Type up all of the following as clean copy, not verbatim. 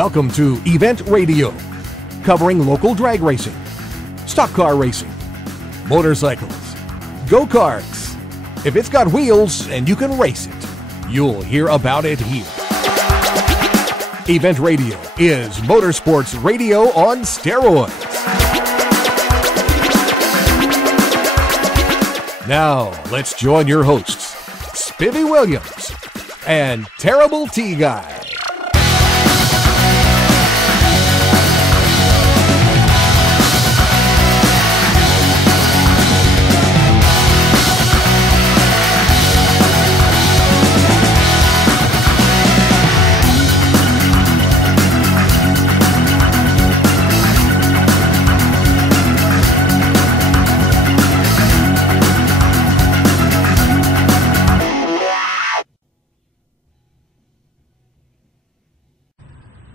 Welcome to Event Radio, covering local drag racing, stock car racing, motorcycles, go-karts. If it's got wheels and you can race it, you'll hear about it here. Event Radio is motorsports radio on steroids. Now, let's join your hosts, Spivvy Williams and Terrible T-Guy.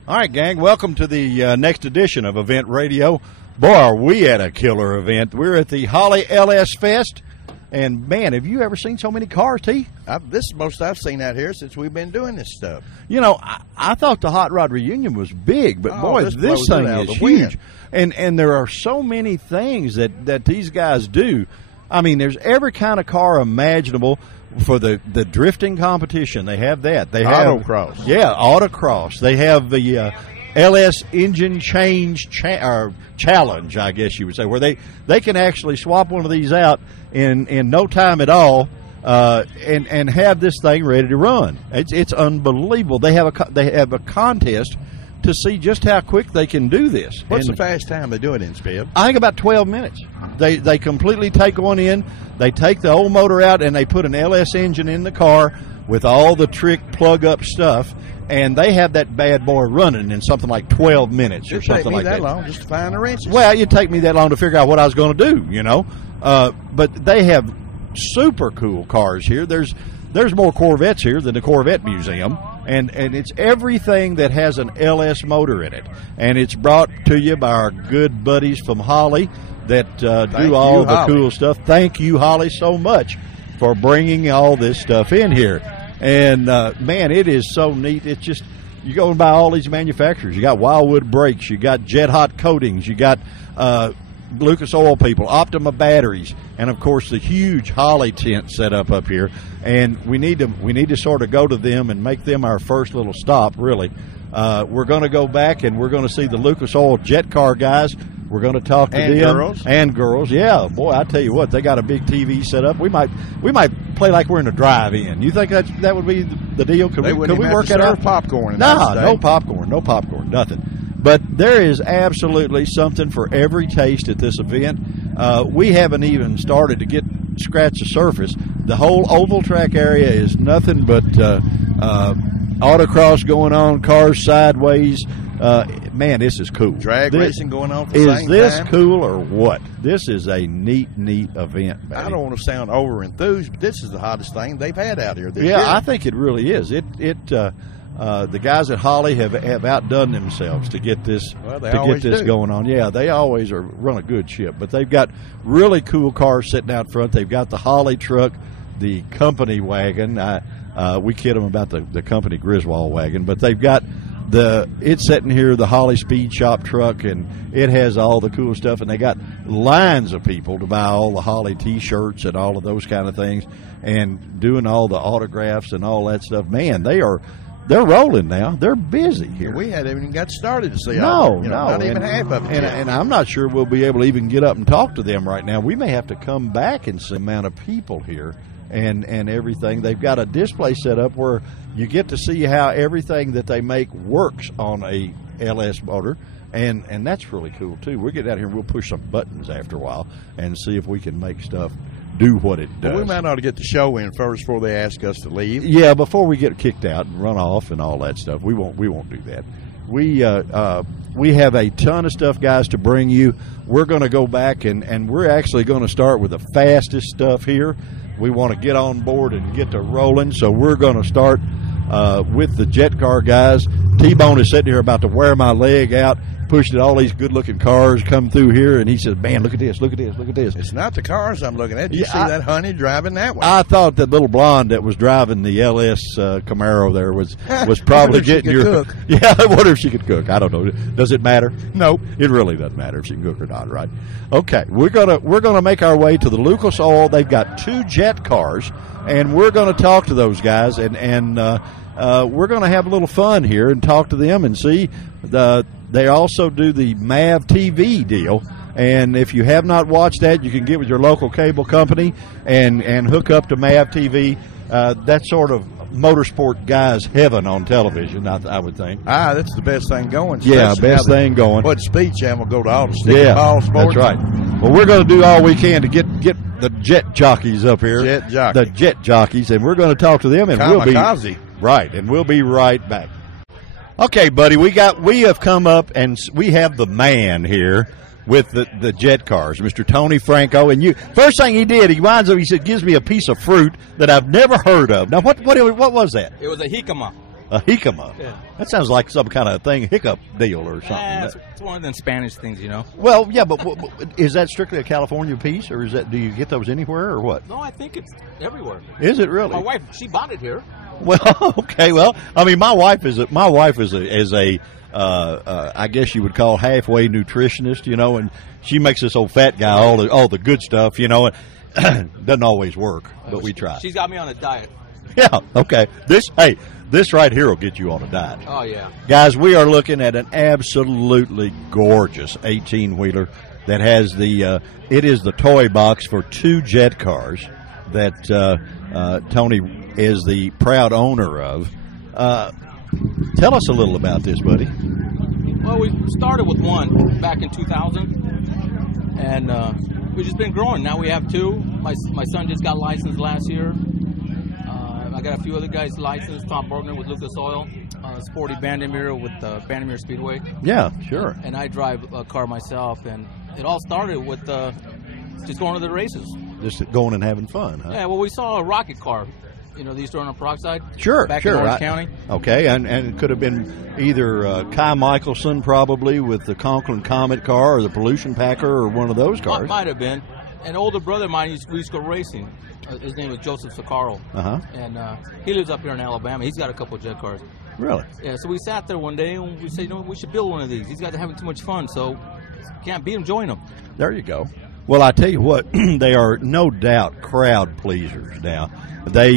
All right, gang, welcome to the next edition of Event Radio. Boy, are we at a killer event. We're at the Holley LS Fest, and, man, have you ever seen so many cars, T? This is the most I've seen out here since we've been doing this stuff. You know, I thought the Hot Rod Reunion was big, but, boy, this thing is huge. And there are so many things that these guys do. I mean, there's every kind of car imaginable. For the drifting competition, they have that. They have autocross. Yeah, autocross. They have the LS engine change challenge, I guess you would say, where they can actually swap one of these out in no time at all, and have this thing ready to run. It's unbelievable. They have a contest to see just how quick they can do this. What's the fast time they do it in, Spiv? I think about 12 minutes. They completely take one in. They take the old motor out and they put an LS engine in the car with all the trick plug-up stuff, and they have that bad boy running in something like 12 minutes or something like that. It'd take me that long just to find the wrenches. Well, it'd take me that long to figure out what I was going to do, you know. But they have super cool cars here. There's more Corvettes here than the Corvette Museum, and it's everything that has an LS motor in it. And it's brought to you by our good buddies from Holley that do all the cool stuff. Thank you, Holley, so much for bringing all this stuff in here. And, man, it is so neat. It's just, you go and buy all these manufacturers. You got Wildwood Brakes. You got Jet Hot Coatings. You got Lucas Oil People, Optima Batteries, and, of course, the huge Holley tent set up here. And we need to sort of go to them and make them our first little stop, really. We're going to go back and we're going to see the Lucas Oil Jet Car guys. We're going to talk to them. And girls. Yeah, boy, I tell you what, they got a big TV set up. We might play like we're in a drive-in. You think that would be the deal? Could we work it out? Popcorn. No popcorn, nothing. But there is absolutely something for every taste at this event. We haven't even started to scratch the surface. The whole oval track area is nothing but autocross going on, cars sideways. Man, this is cool. Drag racing going on for the same time. Is this cool or what? This is a neat event, baby. I don't want to sound over-enthused, but this is the hottest thing they've had out here this year. I think it really is. The guys at Holley have outdone themselves to get this going on. Yeah, they always run a good ship, but they've got really cool cars sitting out front. They've got the Holley truck, the company wagon. We kid them about the company Griswold wagon, but they've got it's sitting here, the Holley Speed Shop truck, and it has all the cool stuff, and they got lines of people to buy all the Holley T-shirts and all of those kind of things, and doing all the autographs and all that stuff. Man, they're rolling now. They're busy here. We haven't even got started to see not even half of it. And I'm not sure we'll be able to even get up and talk to them right now. We may have to come back and see the amount of people here and everything. They've got a display set up where you get to see how everything that they make works on a LS motor, and that's really cool too. We'll get out here and we'll push some buttons after a while and see if we can make stuff do what it does. Well, we might ought to get the show in first before they ask us to leave. Yeah, before we get kicked out and run off and all that stuff. We won't do that. We have a ton of stuff, guys, to bring you. We're going to go back and we're actually going to start with the fastest stuff here. We want to get on board and get to rolling, so we're going to start with the Jet Car guys. T-Bone is sitting here about to wear my leg out. pushing all these good-looking cars come through here, and he says, "Man, look at this, look at this, look at this." It's not the cars I'm looking at. You see that honey driving that way. I thought that little blonde that was driving the LS Camaro there was probably getting your cook. Yeah, I wonder if she could cook. I don't know. Does it matter? Nope. It really doesn't matter if she can cook or not, right? Okay, we're gonna make our way to the Lucas Oil. They've got 2 jet cars, and we're gonna talk to those guys, and we're gonna have a little fun here and talk to them and see. They also do the MAV TV deal. And if you have not watched that, you can get with your local cable company and hook up to MAV TV. That's sort of motorsport guys' heaven on television, I would think. That's the best thing going. Yeah, best thing going. What Speed Channel go to all the stick and ball sports? That's right. Well, we're going to do all we can to get the jet jockeys up here. The jet jockeys, and we're going to talk to them, and Kamikaze. we'll be right back. Okay, buddy, we have come up, and we have the man here with the jet cars, Mr. Tony Franco. And first thing he did, he winds up, he said, gives me a piece of fruit that I've never heard of. Now, what was that? It was a jicama. A jicama? Yeah. That sounds like some kind of thing, hiccup deal or something. It's one of them Spanish things, you know. Well, yeah, but is that strictly a California piece, or do you get those anywhere, or what? No, I think it's everywhere. Is it really? My wife, she bought it here. Well, okay. Well, I mean, my wife is a I guess you would call halfway nutritionist, you know, and she makes this old fat guy all the good stuff, you know. And doesn't always work, but we try. She's got me on a diet. Yeah. Okay. This right here will get you on a diet. Oh yeah, guys, we are looking at an absolutely gorgeous 18-wheeler that has it is the toy box for 2 jet cars that Tony is the proud owner of. Tell us a little about this, buddy. Well, we started with one back in 2000, and we've just been growing. Now we have 2. My son just got licensed last year. I got a few other guys licensed. Tom Bergner with Lucas Oil, Sporty Bandimir with Bandimir Speedway. Yeah, sure. And I drive a car myself, and it all started with just going to the races. Just going and having fun, huh? Yeah, well, we saw a rocket car. You know, these run on peroxide? Sure, back sure. in Orange County. Okay, and it could have been either Kai Michelson probably with the Conklin Comet car or the Pollution Packer or one of those cars. Might have been. An older brother of mine used to go racing. His name is Joseph Soccaro. Uh-huh. And he lives up here in Alabama. He's got a couple of jet cars. Really? Yeah, so we sat there one day and we said, you know, we should build one of these. These guys are having too much fun, so can't beat them, join them. There you go. Well, I tell you what, they are no doubt crowd pleasers now. They,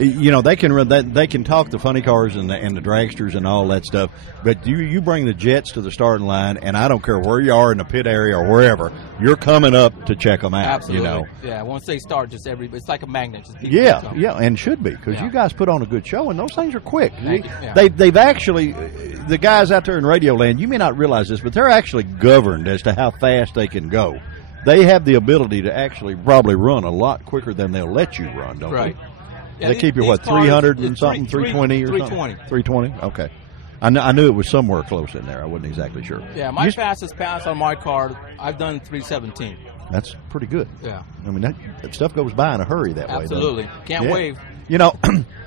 you know, they can run that. They can talk the funny cars and the dragsters and all that stuff. But you bring the jets to the starting line, and I don't care where you are in the pit area or wherever, you're coming up to check them out. Absolutely. You know. Yeah. Once they start, it's like a magnet. Just yeah, and should be because you guys put on a good show, and those things are quick. Yeah. They've actually, the guys out there in Radio Land, you may not realize this, but they're actually governed as to how fast they can go. They have the ability to actually probably run a lot quicker than they'll let you run, don't right. they? Yeah, they keep you, 300 and something, 320 or 320. something? 320? Okay. I knew it was somewhere close in there. I wasn't exactly sure. Yeah, my fastest pass on my car, I've done 317. That's pretty good. Yeah. I mean, that stuff goes by in a hurry that way. Absolutely. Can't wave. You know,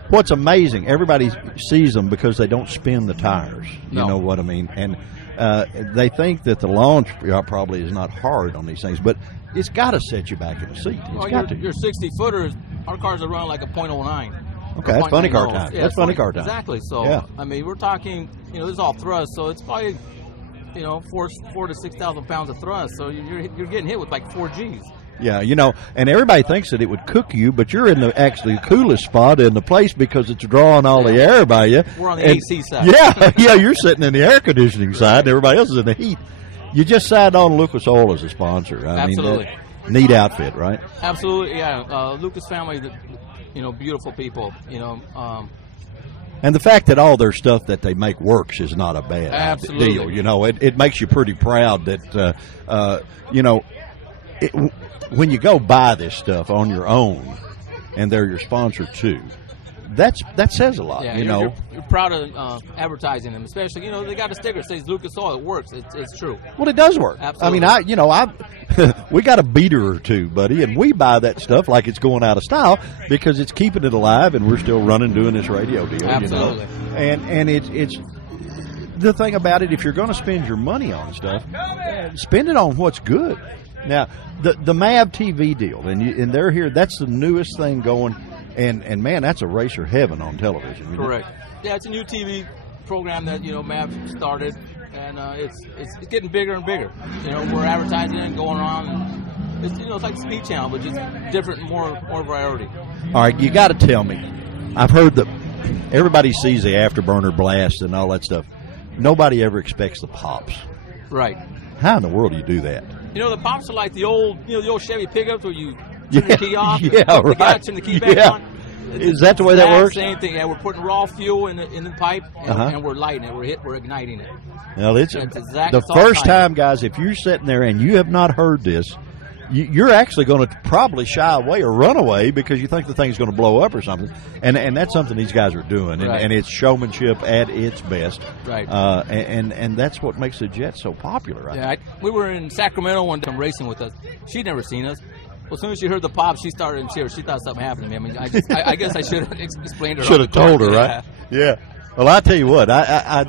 what's amazing, everybody sees them because they don't spin the tires. You know what I mean? And they think that the launch probably is not hard on these things, but it's got to set you back in the seat. It's got to. Your 60-footers, our cars are running like a .09. Okay, that's funny car time. Yeah, that's funny car time. Exactly. So, I mean, we're talking, you know, this is all thrust, so it's probably, you know, 4 to 6,000 pounds of thrust. So you're getting hit with like 4 Gs. Yeah, you know, and everybody thinks that it would cook you, but you're in the actually coolest spot in the place because it's drawing all the air by you. We're on the AC side. Yeah, you're sitting in the air conditioning side, and everybody else is in the heat. You just signed on Lucas Oil as a sponsor. Absolutely. Neat outfit, right? Absolutely, yeah. Lucas family, you know, beautiful people, you know. And the fact that all their stuff that they make works is not a bad deal. You know, it makes you pretty proud that, you know, when you go buy this stuff on your own and they're your sponsor too, that says a lot. Yeah, you know, you're proud of advertising them, especially, you know, they got a sticker that says Lucas Oil. It works. It's true. Well, it does work. Absolutely. I mean, we got a beater or two, buddy, and we buy that stuff like it's going out of style because it's keeping it alive, and we're still running, doing this radio deal. Absolutely. You know? And it's the thing about it, if you're going to spend your money on stuff, spend it on what's good. Now, the MAV TV deal, and they're here. That's the newest thing going, and man, that's a racer heaven on television. Correct. Yeah, it's a new TV program that MAV started, and it's getting bigger and bigger. We're advertising and going around. And it's like the Speed Channel, but just different, more variety. All right, you got to tell me. I've heard that everybody sees the afterburner blast and all that stuff. Nobody ever expects the pops. Right. How in the world do you do that? The pops are like the old Chevy pickups where you turn the key off, yeah, the right. gas, and the key back on. Is that the way that works? Same thing. Yeah, we're putting raw fuel in the pipe, and we're lighting it. We're igniting it. Well, it's the first time, guys. If you're sitting there and you have not heard this, you're actually going to probably shy away or run away because you think the thing's going to blow up or something. And that's something these guys are doing, and it's showmanship at its best. Right. And that's what makes the Jet so popular. Right? Yeah. We were in Sacramento one time racing with us. She'd never seen us. Well, as soon as she heard the pop, she started in tears. She thought something happened to me. I guess I should have explained to her. Should have told her, right? Yeah. Well, I tell you what, I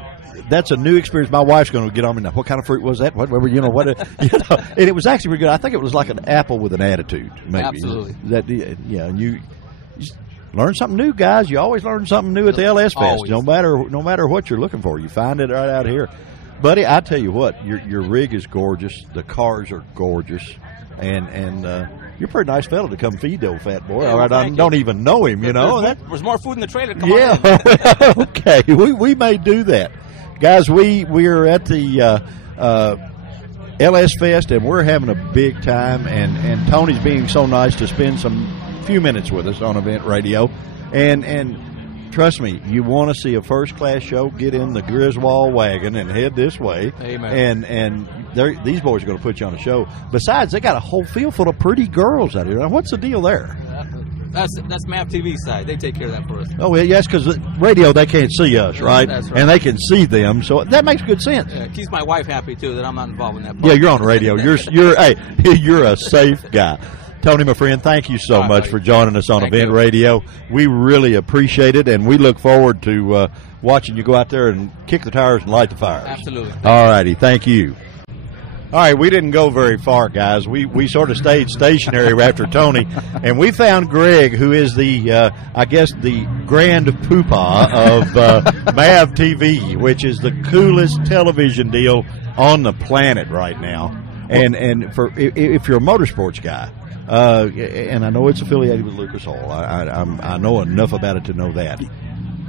that's a new experience. My wife's going to get on me now. What kind of fruit was that? Whatever, and it was actually really good. I think it was like an apple with an attitude, maybe. Absolutely. And you learn something new, guys. You always learn something new at the LS Fest. Always. No matter what you're looking for, you find it right out here. Buddy, I tell you what, your rig is gorgeous. The cars are gorgeous, and you're a pretty nice fellow to come feed the old fat boy. Yeah, all right, I don't even know him, There's more food in the trailer. Come on in. Okay, we may do that. Guys, we are at the LS Fest, and we're having a big time, and Tony's being so nice to spend some few minutes with us on Event Radio. And trust me, you want to see a first-class show, get in the Griswold wagon and head this way. Amen. And these boys are going to put you on a show. Besides, they got a whole field full of pretty girls out here. Now, what's the deal there? That's MAV TV side. They take care of that for us. Oh, well, yes, because radio, they can't see us, right? That's right. And they can see them, so that makes good sense. Yeah, it keeps my wife happy, too, that I'm not involved in that part. Yeah, you're on radio. You're a safe guy. Tony, my friend, thank you so much for joining us on Event Radio. We really appreciate it, and we look forward to watching you go out there and kick the tires and light the fires. Absolutely. All righty. Thank you. All right, we didn't go very far, guys. We sort of stayed stationary after Tony, and we found Greg, who is the, I guess, the grand poobah of MAV TV, which is the coolest television deal on the planet right now. And if you're a motorsports guy, and I know it's affiliated with Lucas Oil. I know enough about it to know that.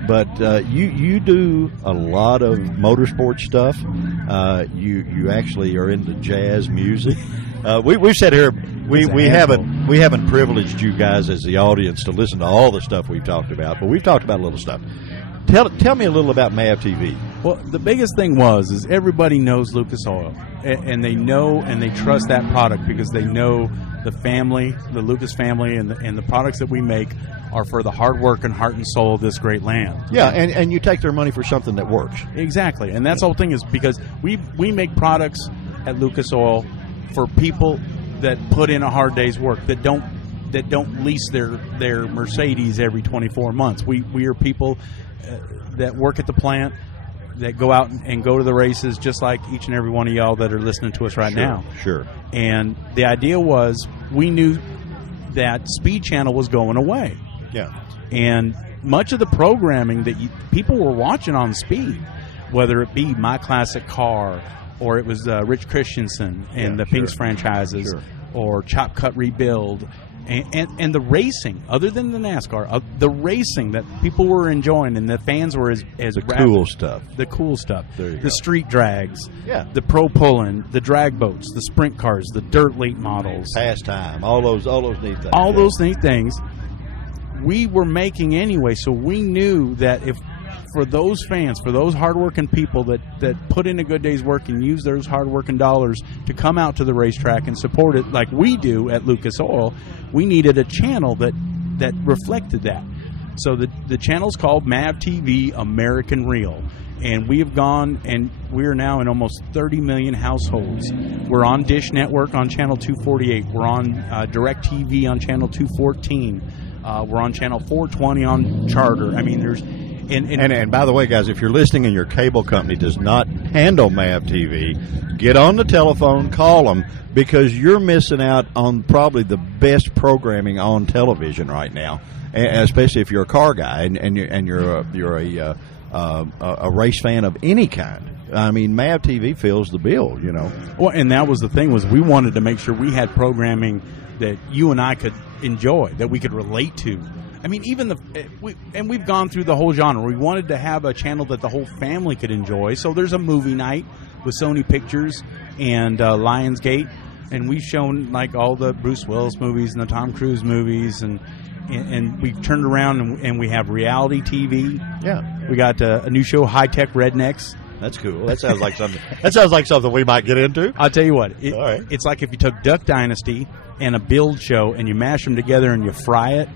But you do a lot of motorsport stuff. You actually are into jazz music. We've said here we haven't privileged you guys as the audience to listen to all the stuff we've talked about, but we've talked about a little stuff. Tell me a little about MAV TV. Well, the biggest thing is everybody knows Lucas Oil, and they know and they trust that product because they know the family, the Lucas family, and the products that we make are for the hard work and heart and soul of this great land. Yeah, and you take their money for something that works. Exactly, and that's the whole thing is because we make products at Lucas Oil for people that put in a hard day's work, that don't lease their Mercedes every 24 months. We are people that work at the plant, that go out and go to the races, just like each and every one of y'all that are listening to us right now. Sure. And the idea was we knew that Speed Channel was going away. Yeah. And much of the programming that people were watching on Speed, whether it be My Classic Car or it was Rich Christensen and the Pinks franchises or Chop Cut Rebuild, and the racing, other than the NASCAR, the racing that people were enjoying and the fans were as cool stuff. The cool stuff. There you the go. Street drags. Yeah. The pro pulling, the drag boats, the sprint cars, the dirt late models. Pastime. All those neat things. All those neat things we were making anyway, so we knew that if for those fans, for those hardworking people that put in a good day's work and use those hardworking dollars to come out to the racetrack and support it like we do at Lucas Oil, we needed a channel that reflected that. So the channel's called MAV TV American Real. And we have gone, and we are now in almost 30 million households. We're on Dish Network on Channel 248. We're on DirecTV on Channel 214. We're on Channel 420 on Charter. I mean, And by the way, guys, if you're listening and your cable company does not handle MAV TV, get on the telephone, call them, because you're missing out on probably the best programming on television right now, especially if you're a car guy and you're a race fan of any kind. I mean, MAV TV fills the bill, you know. Well, and that was the thing, was we wanted to make sure we had programming that you and I could enjoy, that we could relate to. I mean, even we've gone through the whole genre. We wanted to have a channel that the whole family could enjoy. So there's a movie night with Sony Pictures and Lionsgate, and we've shown like all the Bruce Willis movies and the Tom Cruise movies, and we've turned around and we have reality TV. Yeah, we got a new show, High Tech Rednecks. That's cool. That sounds like something. That sounds like something we might get into. I'll tell you what. All right. It's like if you took Duck Dynasty and a build show and you mash them together and you fry it.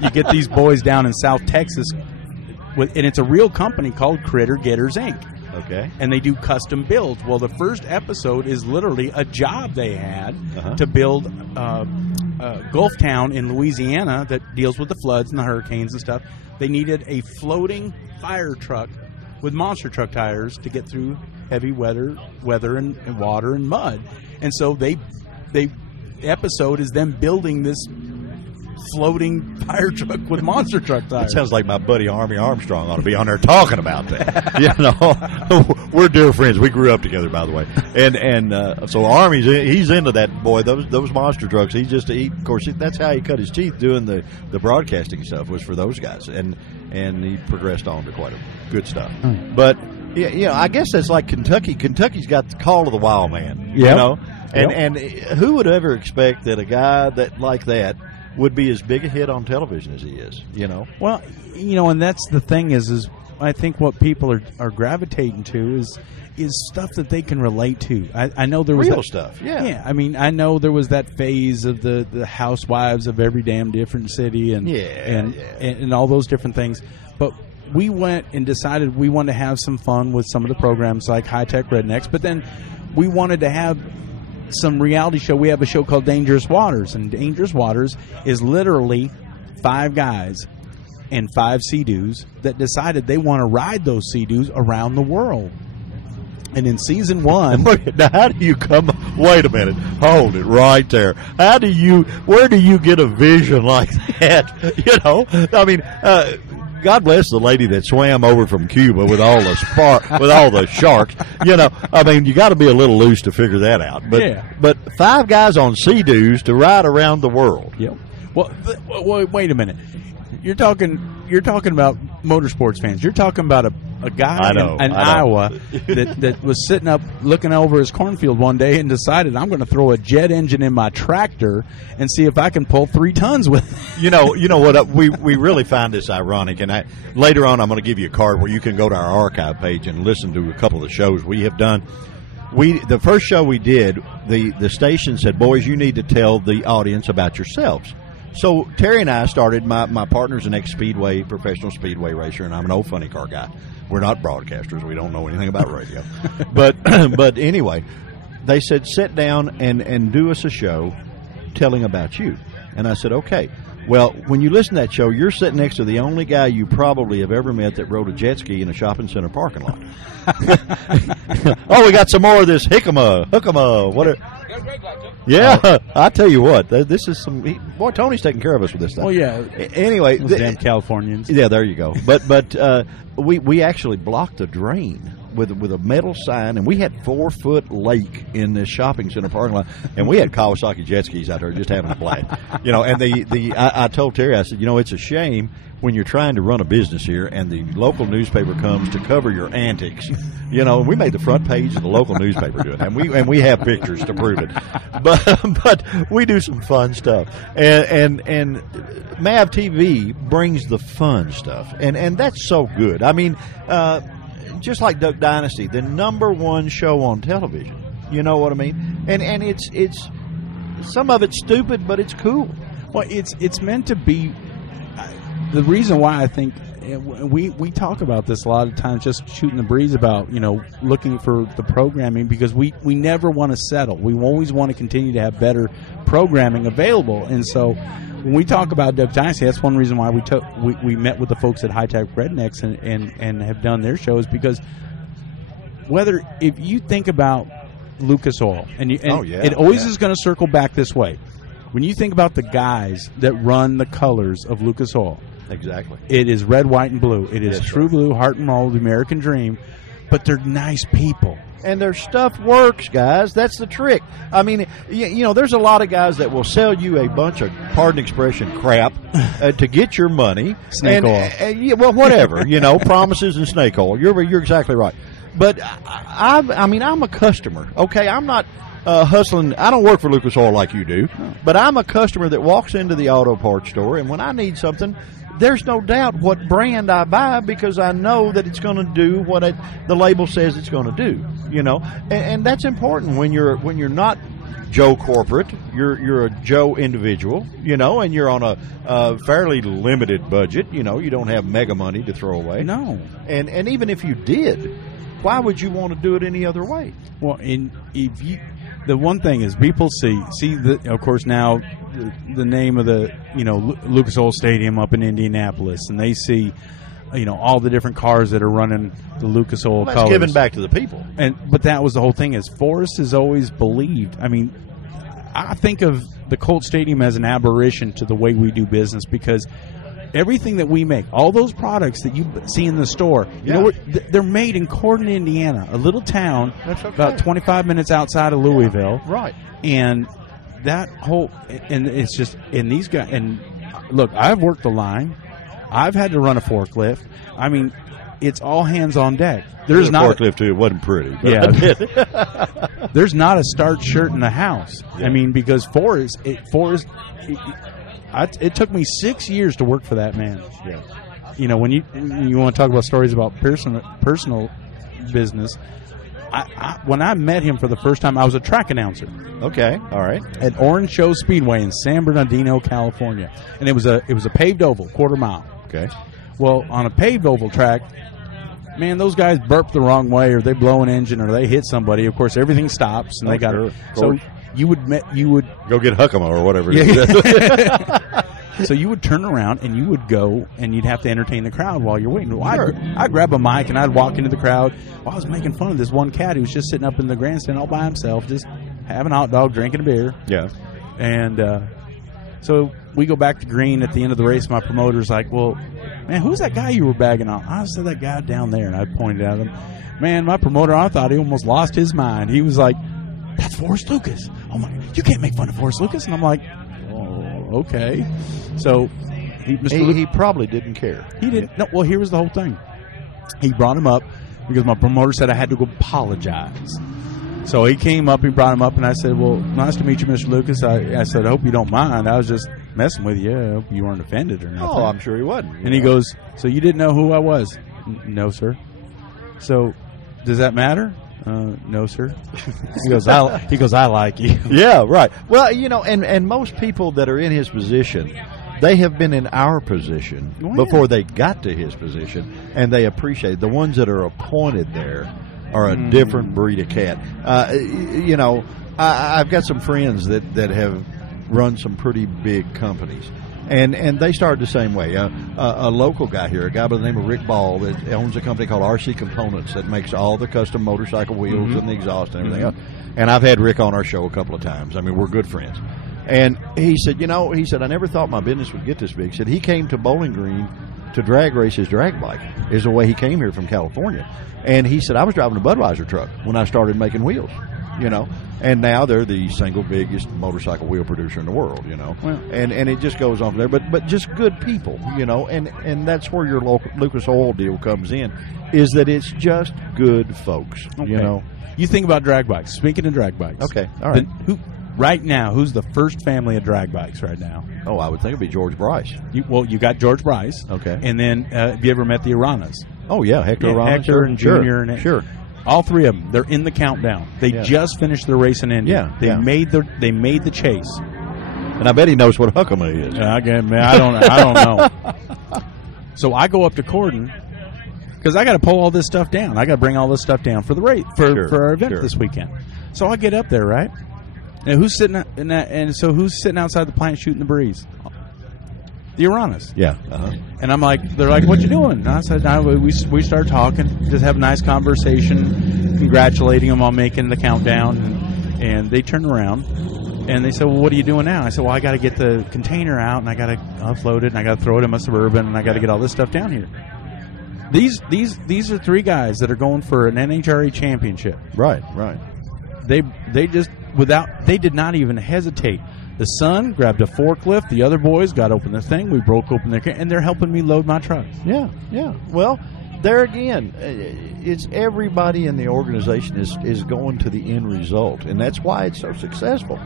You get these boys down in South Texas, and it's a real company called Critter Getters Inc. Okay. And they do custom builds. Well, the first episode is literally a job they had to build Gulf Town in Louisiana that deals with the floods and the hurricanes and stuff. They needed a floating fire truck with monster truck tires to get through heavy weather and water and mud. And so the episode is them building this floating fire truck with monster truck tires. That sounds like my buddy Army Armstrong ought to be on there talking about that. You know, we're dear friends. We grew up together, by the way. And so Army's he's into that, boy. Those monster trucks. Of course, that's how he cut his teeth doing the broadcasting stuff, was for those guys. And he progressed on to quite a good stuff. But yeah, you know, I guess that's like Kentucky. Kentucky's got the call of the wild man. You know, and who would ever expect that a guy like that would be as big a hit on television as he is, you know? Well, you know, and that's the thing is I think what people are gravitating to is stuff that they can relate to. I know there was real stuff, yeah. I mean, I know there was that phase of the housewives of every damn different city and all those different things. But we went and decided we wanted to have some fun with some of the programs like High Tech Rednecks, but then we wanted to have some reality show. We have a show called Dangerous Waters, and Dangerous Waters is literally 5 guys and 5 Sea-Doos that decided they want to ride those Sea-Doos around the world. And in season 1, now how do you come? Wait a minute, hold it right there. Where do you get a vision like that? You know, I mean, God bless the lady that swam over from Cuba with all the sharks. You know, I mean, you got to be a little loose to figure that out. But 5 guys on Sea-Doos to ride around the world. Yep. Well, wait a minute. You're talking about motorsports fans. You're talking about a guy in Iowa that was sitting up looking over his cornfield one day and decided, I'm going to throw a jet engine in my tractor and see if I can pull 3 tons with it. You know what? We really find this ironic, and later on I'm going to give you a card where you can go to our archive page and listen to a couple of the shows we have done. The first show we did, the station said, boys, you need to tell the audience about yourselves. So Terry and I started, my partner's an ex-Speedway, professional Speedway racer, and I'm an old funny car guy. We're not broadcasters. We don't know anything about radio. But anyway, they said, sit down and do us a show telling about you. And I said, okay. Well, when you listen to that show, you're sitting next to the only guy you probably have ever met that rode a jet ski in a shopping center parking lot. Oh, we got some more of this hookama, whatever. Yeah, I tell you what, this is boy, Tony's taking care of us with this stuff. Well, yeah. Anyway, those damn Californians. Yeah, there you go. But we actually blocked the drain with a metal sign, and we had 4-foot lake in this shopping center parking lot, and we had Kawasaki jet skis out there just having a blast. You know, and I told Terry, I said, you know, it's a shame when you're trying to run a business here and the local newspaper comes to cover your antics. You know, we made the front page of the local newspaper doing that, and we have pictures to prove it. But we do some fun stuff, and MAV TV brings the fun stuff, and that's so good. I mean, just like Duck Dynasty, the #1 show on television. You know what I mean? And it's some of it's stupid, but it's cool. Well, it's meant to be. The reason why I think we talk about this a lot of times, just shooting the breeze about, looking for the programming, because we never want to settle. We always want to continue to have better programming available. And so when we talk about Duck Dynasty, that's one reason why we met with the folks at High Tech Rednecks and have done their shows, because if you think about Lucas Oil, it always is going to circle back this way. When you think about the guys that run the colors of Lucas Oil, exactly, it is red, white, and blue. It is true sir. blue, heart and roll, the American dream, but they're nice people. And their stuff works, guys. That's the trick. I mean, there's a lot of guys that will sell you a bunch of, pardon expression, crap to get your money. Snake oil. Well, whatever, promises and snake oil. You're exactly right. But I'm a customer. Okay, I'm not hustling. I don't work for Lucas Oil like you do, but I'm a customer that walks into the auto parts store, and when I need something, there's no doubt what brand I buy, because I know that it's going to do what the label says it's going to do. And that's important when you're not Joe corporate. You're a Joe individual. And you're on a fairly limited budget. You don't have mega money to throw away. No. And even if you did, why would you want to do it any other way? Well, the one thing is, people see of course now the name of the Lucas Oil Stadium up in Indianapolis, and they see all the different cars that are running the Lucas Oil colors. That's giving back to the people. But that was the whole thing. Is Forrest has always believed. I mean, I think of the Colt Stadium as an aberration to the way we do business, because everything that we make, all those products that you see in the store, they're made in Corden, Indiana, a little town about 25 minutes outside of Louisville. Yeah, right. And that whole, and it's just, and these guys, and look, I've worked the line. I've had to run a forklift. I mean, it's all hands on deck. There's not a forklift too. It wasn't pretty. Yeah. There's not a starched shirt in the house. Yeah. I mean, because Forrest, it took me 6 years to work for that man. Yeah. When you want to talk about stories about personal business, when I met him for the first time, I was a track announcer. Okay, all right. At Orange Show Speedway in San Bernardino, California, and it was a paved oval, quarter mile. Okay. Well, on a paved oval track, man, those guys burp the wrong way, or they blow an engine, or they hit somebody. Of course, everything stops, and they got it. So you would go get Huckama or whatever. Yeah. So you would turn around and you would go and you'd have to entertain the crowd while you're waiting. Well, sure. I'd grab a mic and I'd walk into the crowd. Well, I was making fun of this one cat who was just sitting up in the grandstand all by himself, just having a hot dog, drinking a beer. Yeah. And so we go back to green at the end of the race. My promoter's like, well, man, who's that guy you were bagging on? I said, that guy down there. And I pointed at him. Man, my promoter, I thought he almost lost his mind. He was like, that's Forrest Lucas. Oh, my, you can't make fun of Forrest Lucas. And I'm like, oh, okay. So he probably didn't care. He didn't. No, well, here was the whole thing. He brought him up because my promoter said I had to go apologize. So he came up, he brought him up, and I said, well, nice to meet you, Mr. Lucas. I said, I hope you don't mind. I was just messing with you. I hope you weren't offended or nothing. Oh, I'm sure he wasn't. And he goes, so you didn't know who I was? No, sir. So does that matter? No, sir. He goes, I like you. Yeah, right. Well, and most people that are in his position, they have been in our position before they got to his position, and they appreciate it. The ones that are appointed there are a different breed of cat. I've got some friends that have run some pretty big companies. And they started the same way. A local guy here, a guy by the name of Rick Ball, that owns a company called RC Components that makes all the custom motorcycle wheels and the exhaust and everything else. And I've had Rick on our show a couple of times. I mean, we're good friends. And he said, I never thought my business would get this big. He said he came to Bowling Green to drag race his drag bike, is the way he came here from California. And he said, I was driving a Budweiser truck when I started making wheels, And now they're the single biggest motorcycle wheel producer in the world, Well, and it just goes on from there. But just good people, and that's where your local Lucas Oil deal comes in, is that it's just good folks, okay. You think about drag bikes. Speaking of drag bikes. Okay, all right. Right now, who's the first family of drag bikes right now? Oh, I would think it'd be George Bryce. You got George Bryce. Okay. And then, have you ever met the Aranas? Oh, yeah, Hector Arana. Hector and Junior. Sure. All three of them, they're in the countdown. They just finished their race in India. They made the chase. And I bet he knows what Huckama is. I don't know. So I go up to Corden because I got to pull all this stuff down. I got to bring all this stuff down for the rate for our event this weekend. So I get up there, right? And who's sitting in that? And so who's sitting outside the plant shooting the breeze? The Iranas. Yeah. And I'm like, they're like, what you doing? And I said, we started talking, just have a nice conversation, congratulating them on making the countdown. And they turned around and they said, well, what are you doing now? I said, well, I got to get the container out and I got to offload it and I got to throw it in my Suburban and I got to get all this stuff down here. These are 3 guys that are going for an NHRA championship. Right. They just they did not even hesitate. The son grabbed a forklift. The other boys got open the thing. We broke open their and they're helping me load my truck. Yeah. Well, there again, it's everybody in the organization is going to the end result, and that's why it's so successful.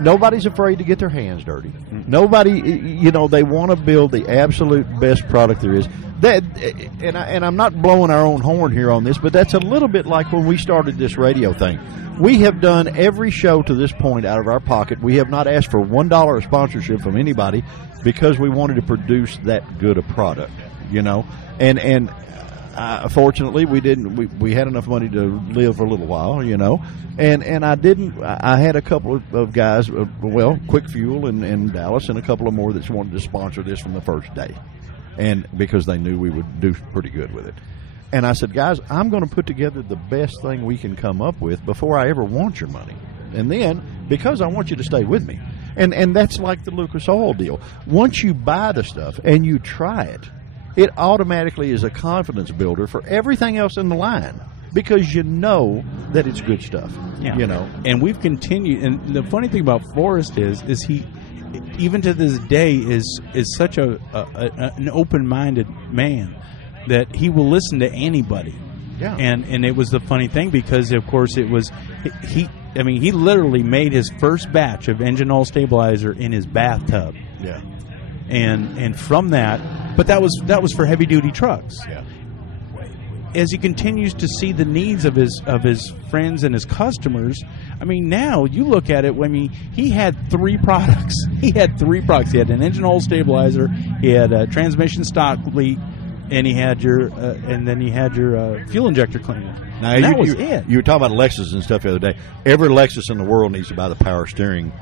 Nobody's afraid to get their hands dirty. Nobody, they want to build the absolute best product there is. And I'm not blowing our own horn here on this, but that's a little bit like when we started this radio thing. We have done every show to this point out of our pocket. We have not asked for $1 of sponsorship from anybody because we wanted to produce that good a product, And fortunately, we didn't. We had enough money to live for a little while, And I didn't. I had a couple of guys, Quick Fuel in Dallas, and a couple of more that wanted to sponsor this from the first day, and because they knew we would do pretty good with it. And I said, guys, I'm going to put together the best thing we can come up with before I ever want your money. And then, because I want you to stay with me. And that's like the Lucas Oil deal. Once you buy the stuff and you try it, it automatically is a confidence builder for everything else in the line because you know that it's good stuff. Yeah. And we've continued. And the funny thing about Forrest is he, even to this day, is such an open-minded man that he will listen to anybody. Yeah. And it was the funny thing because, of course, it was he literally made his first batch of engine oil stabilizer in his bathtub. Yeah. And from that, but that was for heavy duty trucks. Yeah. As he continues to see the needs of his friends and his customers, now you look at it. He had 3 products. He had 3 products. He had an engine oil stabilizer. He had a transmission stock leak. And he had your, and then he had your fuel injector cleaner. Now, and that was it. You were talking about Lexus and stuff the other day. Every Lexus in the world needs to buy the power steering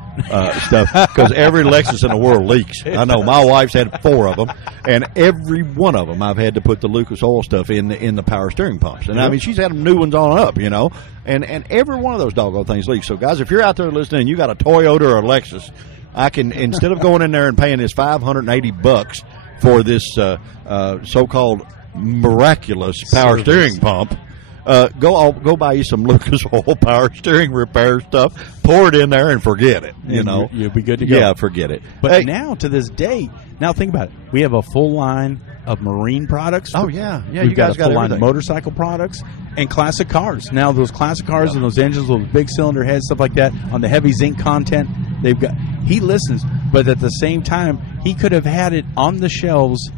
stuff because every Lexus in the world leaks. I know my wife's had 4 of them, and every one of them I've had to put the Lucas Oil stuff in the power steering pumps. And she's had them new ones on up, and every one of those doggone things leaks. So guys, if you're out there listening, and you got a Toyota or a Lexus, I can, instead of going in there and paying this $580 for this so-called miraculous power steering pump, go buy you some Lucas Oil power steering repair stuff, pour it in there, and forget it. You'll be good to go. Yeah, forget it. But now, to this day, think about it. We have a full line of marine products. Oh yeah. We've got a full line of motorcycle products and classic cars. Now those classic cars and those engines with big cylinder heads, stuff like that, on the heavy zinc content, they've got. He listens, but at the same time, he could have had it on the shelves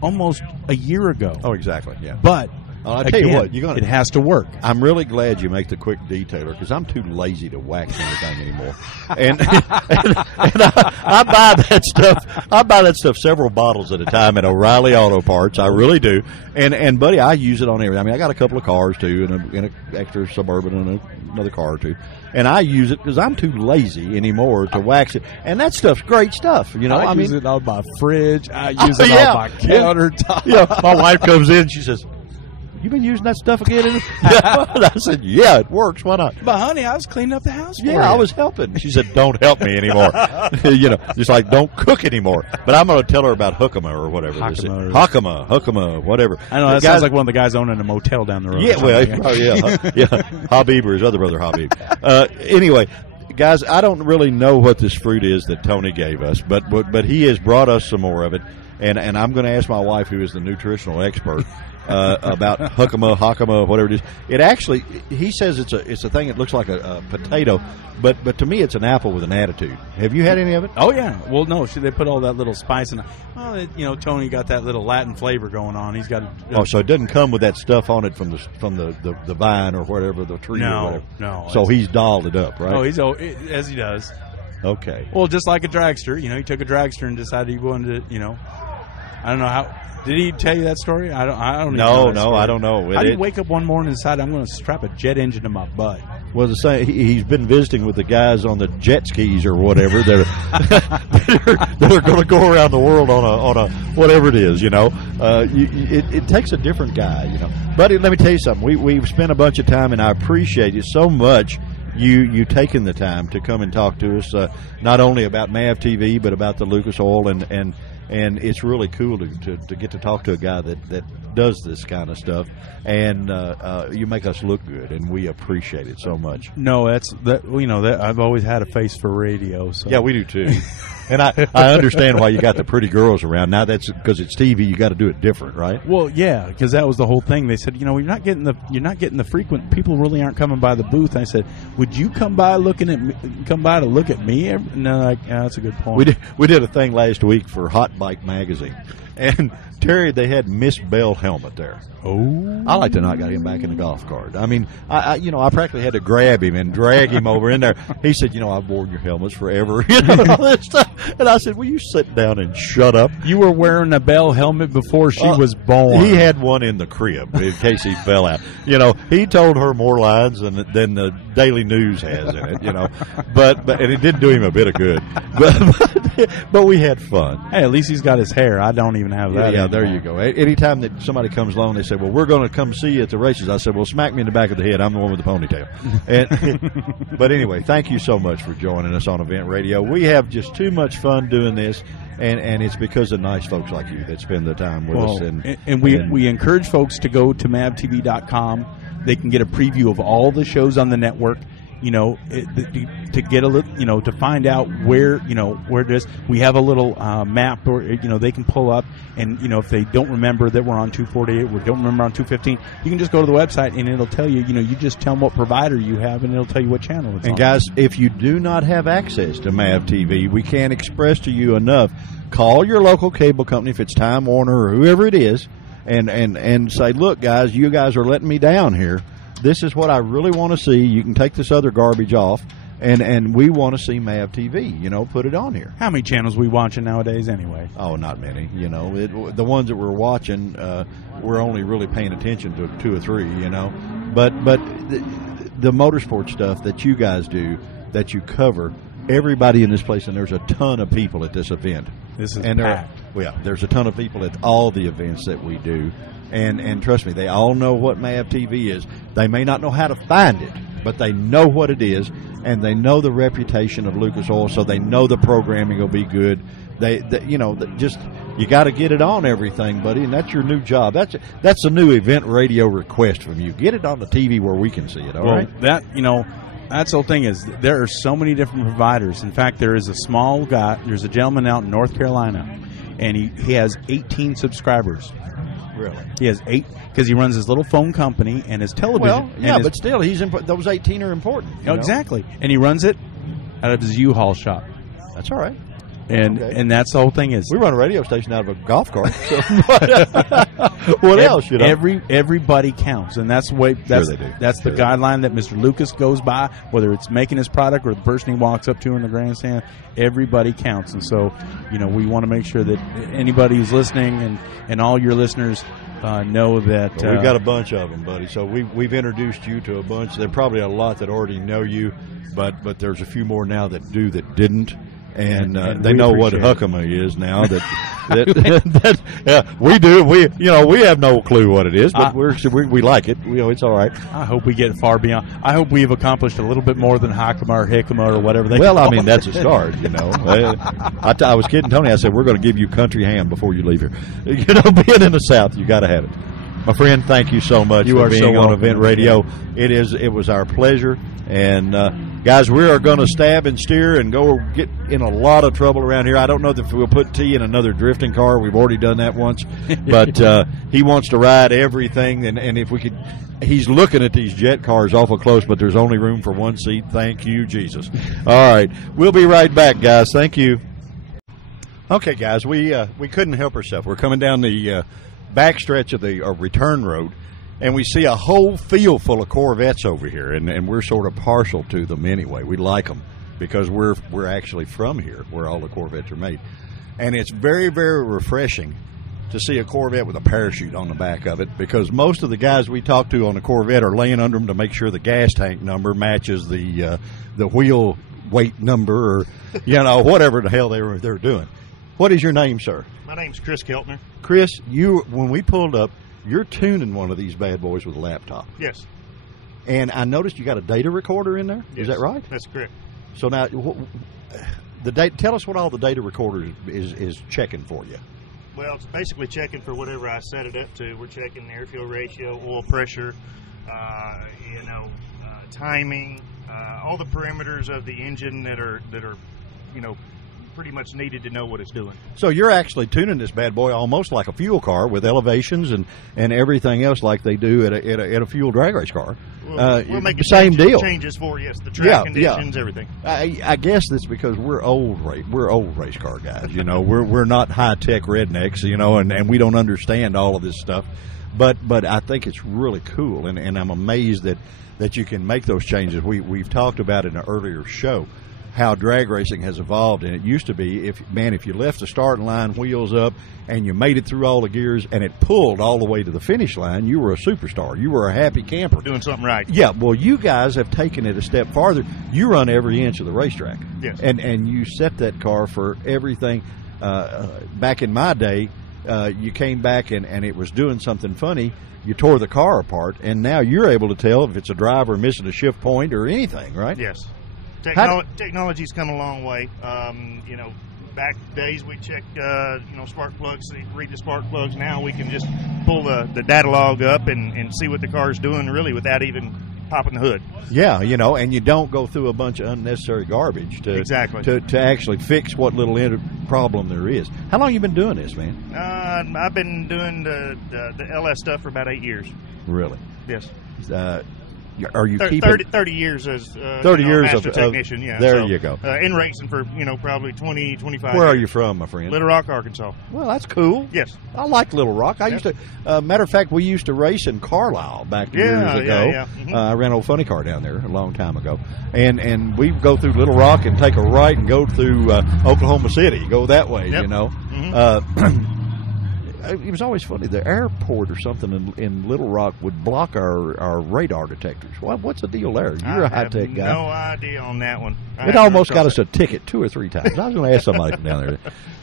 almost a year ago. Oh, exactly. Yeah. But I'll tell you what, it has to work. I'm really glad you make the quick detailer because I'm too lazy to wax anything anymore. And I buy that stuff. I buy that stuff several bottles at a time at O'Reilly Auto Parts. I really do. And buddy, I use it on everything. I got a couple of cars too, and an extra Suburban and another car or two. And I use it because I'm too lazy anymore to wax it. And that stuff's great stuff. I use it on my fridge. I use it on my countertop. My wife comes in. She says, "You been using that stuff again?" I said, "Yeah, it works. Why not?" But honey, I was cleaning up the house for you. I was helping. She said, "Don't help me anymore." Just like don't cook anymore. But I'm going to tell her about Hookema or whatever. Hookema, whatever. I know that sounds like one of the guys owning a motel down the road. Yeah, Habib or his other brother Habib. Anyway. Guys, I don't really know what this fruit is that Tony gave us, but he has brought us some more of it, and I'm going to ask my wife, who is the nutritional expert, about Hookema, whatever it is. It actually, he says it's a thing that looks like a potato, but to me it's an apple with an attitude. Have you had any of it? Oh yeah. Well, no, they put all that little spice in. Tony got that little Latin flavor going on. He's got. So it doesn't come with that stuff on it from the vine or whatever, the tree or whatever. No. So he's dolled it up, right? Oh, as he does. Okay. Well, just like a dragster, he took a dragster and decided he wanted to, I don't know how. Did he tell you that story? I don't. I don't. No, even know that story. I don't know. How did he wake up one morning and decide I'm going to strap a jet engine to my butt? Well, the same. He's been visiting with the guys on the jet skis or whatever that are going to go around the world on a whatever it is. It takes a different guy. Buddy, let me tell you something. We've spent a bunch of time, and I appreciate it so much. You taking the time to come and talk to us, not only about MAV TV, but about the Lucas Oil, and it's really cool to get to talk to a guy that does this kind of stuff, and you make us look good, and we appreciate it so much. No, that I've always had a face for radio. So. Yeah, we do too. And I understand why you got the pretty girls around. Now that's because it's TV. You got to do it different, right? Well, yeah, because that was the whole thing. They said, you're not getting the frequent people. Really aren't coming by the booth. And I said, would you come by to look at me? And they're like, yeah, that's a good point. We did a thing last week for Hot Bike Magazine, and Terry, they had Miss Bell helmet there. Oh, I like to not get him back in the golf cart. I mean, I practically had to grab him and drag him over in there. He said, I've worn your helmets forever, and all this stuff. And I said, will you sit down and shut up? You were wearing a Bell helmet before she was born. He had one in the crib in case he fell out. He told her more lines than the Daily News has in it. But and it didn't do him a bit of good. But we had fun. Hey, at least he's got his hair. I don't even have that. Yeah, there you go. Anytime that somebody comes along, they say, well, we're going to come see you at the races. I said, well, smack me in the back of the head. I'm the one with the ponytail. But anyway, thank you so much for joining us on Event Radio. We have just too much fun doing this, and it's because of nice folks like you that spend the time with us. And we encourage folks to go to mavtv.com. They can get a preview of all the shows on the network. To get a little, to find out where it is. We have a little map, or they can pull up, and if they don't remember that we're on 248, or don't remember on 215, you can just go to the website and it'll tell you. You just tell them what provider you have, and it'll tell you what channel it's on. And guys, if you do not have access to MAV TV, we can't express to you enough. Call your local cable company, if it's Time Warner or whoever it is, and say, look, guys, you guys are letting me down here. This is what I really want to see. You can take this other garbage off, and we want to see MAV TV. Put it on here. How many channels we watching nowadays anyway? Oh, not many. The ones that we're watching, we're only really paying attention to 2 or 3. But the motorsport stuff that you guys do, that you cover, everybody in this place, and there's a ton of people at this event. This is packed. There's a ton of people at all the events that we do. And trust me, they all know what MAV TV is. They may not know how to find it, but they know what it is, and they know the reputation of Lucas Oil, so they know the programming will be good. You got to get it on everything, buddy, and that's your new job. That's a new Event Radio request from you. Get it on the TV where we can see it. All right. That's the whole thing is there are so many different providers. In fact, there's a gentleman out in North Carolina, and he has 18 subscribers. Really? He has 8 because he runs his little phone company and his television. Well, but still, those 18 are important. Exactly. And he runs it out of his U-Haul shop. That's all right. And that's the whole thing is we run a radio station out of a golf cart. So what else? Everybody counts, and that's the way. That's the guideline that Mr. Lucas goes by. Whether it's making his product or the person he walks up to in the grandstand, everybody counts. And so, we want to make sure that anybody who's listening and all your listeners know that we've got a bunch of them, buddy. So we've introduced you to a bunch. There are probably a lot that already know you, but there's a few more now that didn't. And they know what Huckama is now. We do. We have no clue what it is, but we like it. It's all right. I hope we get far beyond. I hope we have accomplished a little bit more than Huckama or Hickama or whatever they. Well, that's a start. I was kidding Tony. I said we're going to give you country ham before you leave here. Being in the South, you got to have it. My friend, thank you so much for being on Event Radio. It was our pleasure. And guys, we are going to stab and steer and go get in a lot of trouble around here. I don't know if we'll put T in another drifting car. We've already done that once. But he wants to ride everything. And if we could, he's looking at these jet cars awful close, but there's only room for one seat. Thank you, Jesus. All right. We'll be right back, guys. Thank you. Okay, guys, we couldn't help ourselves. We're coming down the backstretch of the return road, and we see a whole field full of Corvettes over here, and we're sort of partial to them anyway. We like them because we're actually from here, where all the Corvettes are made, and it's very, very refreshing to see a Corvette with a parachute on the back of it, because most of the guys we talk to on the Corvette are laying under them to make sure the gas tank number matches the wheel weight number, or whatever the hell they're doing. What is your name, sir? My name's Chris Keltner. Chris, when we pulled up, you're tuning one of these bad boys with a laptop. Yes. And I noticed you got a data recorder in there. Yes. Is that right? That's correct. So now, tell us what all the data recorder is checking for you. Well, it's basically checking for whatever I set it up to. We're checking air-fuel ratio, oil pressure, timing, all the parameters of the engine that are pretty much needed to know what it's doing. So you're actually tuning this bad boy almost like a fuel car, with elevations and everything else like they do at a fuel drag race car. We'll make changes for yes, the track conditions, everything. I guess that's because we're old race car guys. We're not high tech rednecks. And we don't understand all of this stuff. But I think it's really cool, and I'm amazed that you can make those changes. We've talked about in an earlier show how drag racing has evolved, and it used to be if you left the starting line wheels up and you made it through all the gears and it pulled all the way to the finish line, you were a superstar. You were a happy camper. Doing something right. Yeah, well, you guys have taken it a step farther. You run every inch of the racetrack. Yes. And you set that car for everything. Back in my day, you came back and it was doing something funny. You tore the car apart, and now you're able to tell if it's a driver missing a shift point or anything, right? Yes. Technology's come a long way. Back days we checked, spark plugs, read the spark plugs. Now we can just pull the data log up and see what the car's doing, really, without even popping the hood. Yeah, and you don't go through a bunch of unnecessary garbage to actually fix what little problem there is. How long have you been doing this, man? I've been doing the LS stuff for about 8 years. Really? Yes. Are you keeping 30 years as 30 years master technician? Yeah. There you go. In racing for probably 20, 25 Where years. are you from, my friend? Little Rock, Arkansas. Well, that's cool. Yes. I like Little Rock. I used to. Matter of fact, we used to race in Carlisle back years ago. Yeah. Mm-hmm. I ran a old funny car down there a long time ago, and we go through Little Rock and take a right and go through Oklahoma City. Go that way, Yep. Mm-hmm. It was always funny. The airport or something in Little Rock would block our radar detectors. What's the deal there? You're a high-tech guy. No idea on that one. It almost got us a ticket 2 or 3 times. I was going to ask somebody from down there.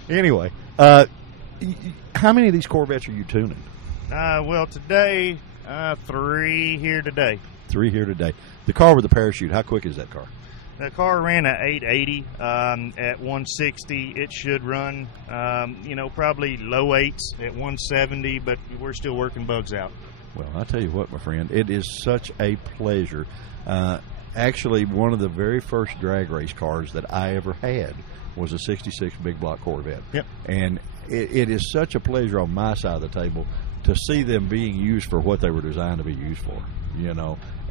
Anyway, how many of these Corvettes are you tuning? Well, today, 3 here today. 3 here today. The car with the parachute, how quick is that car? The car ran at 880 at 160. It should run, probably low 8s at 170, but we're still working bugs out. Well, I'll tell you what, my friend, it is such a pleasure. Actually, one of the very first drag race cars that I ever had was a 66 big block Corvette. Yep. And it is such a pleasure on my side of the table to see them being used for what they were designed to be used for,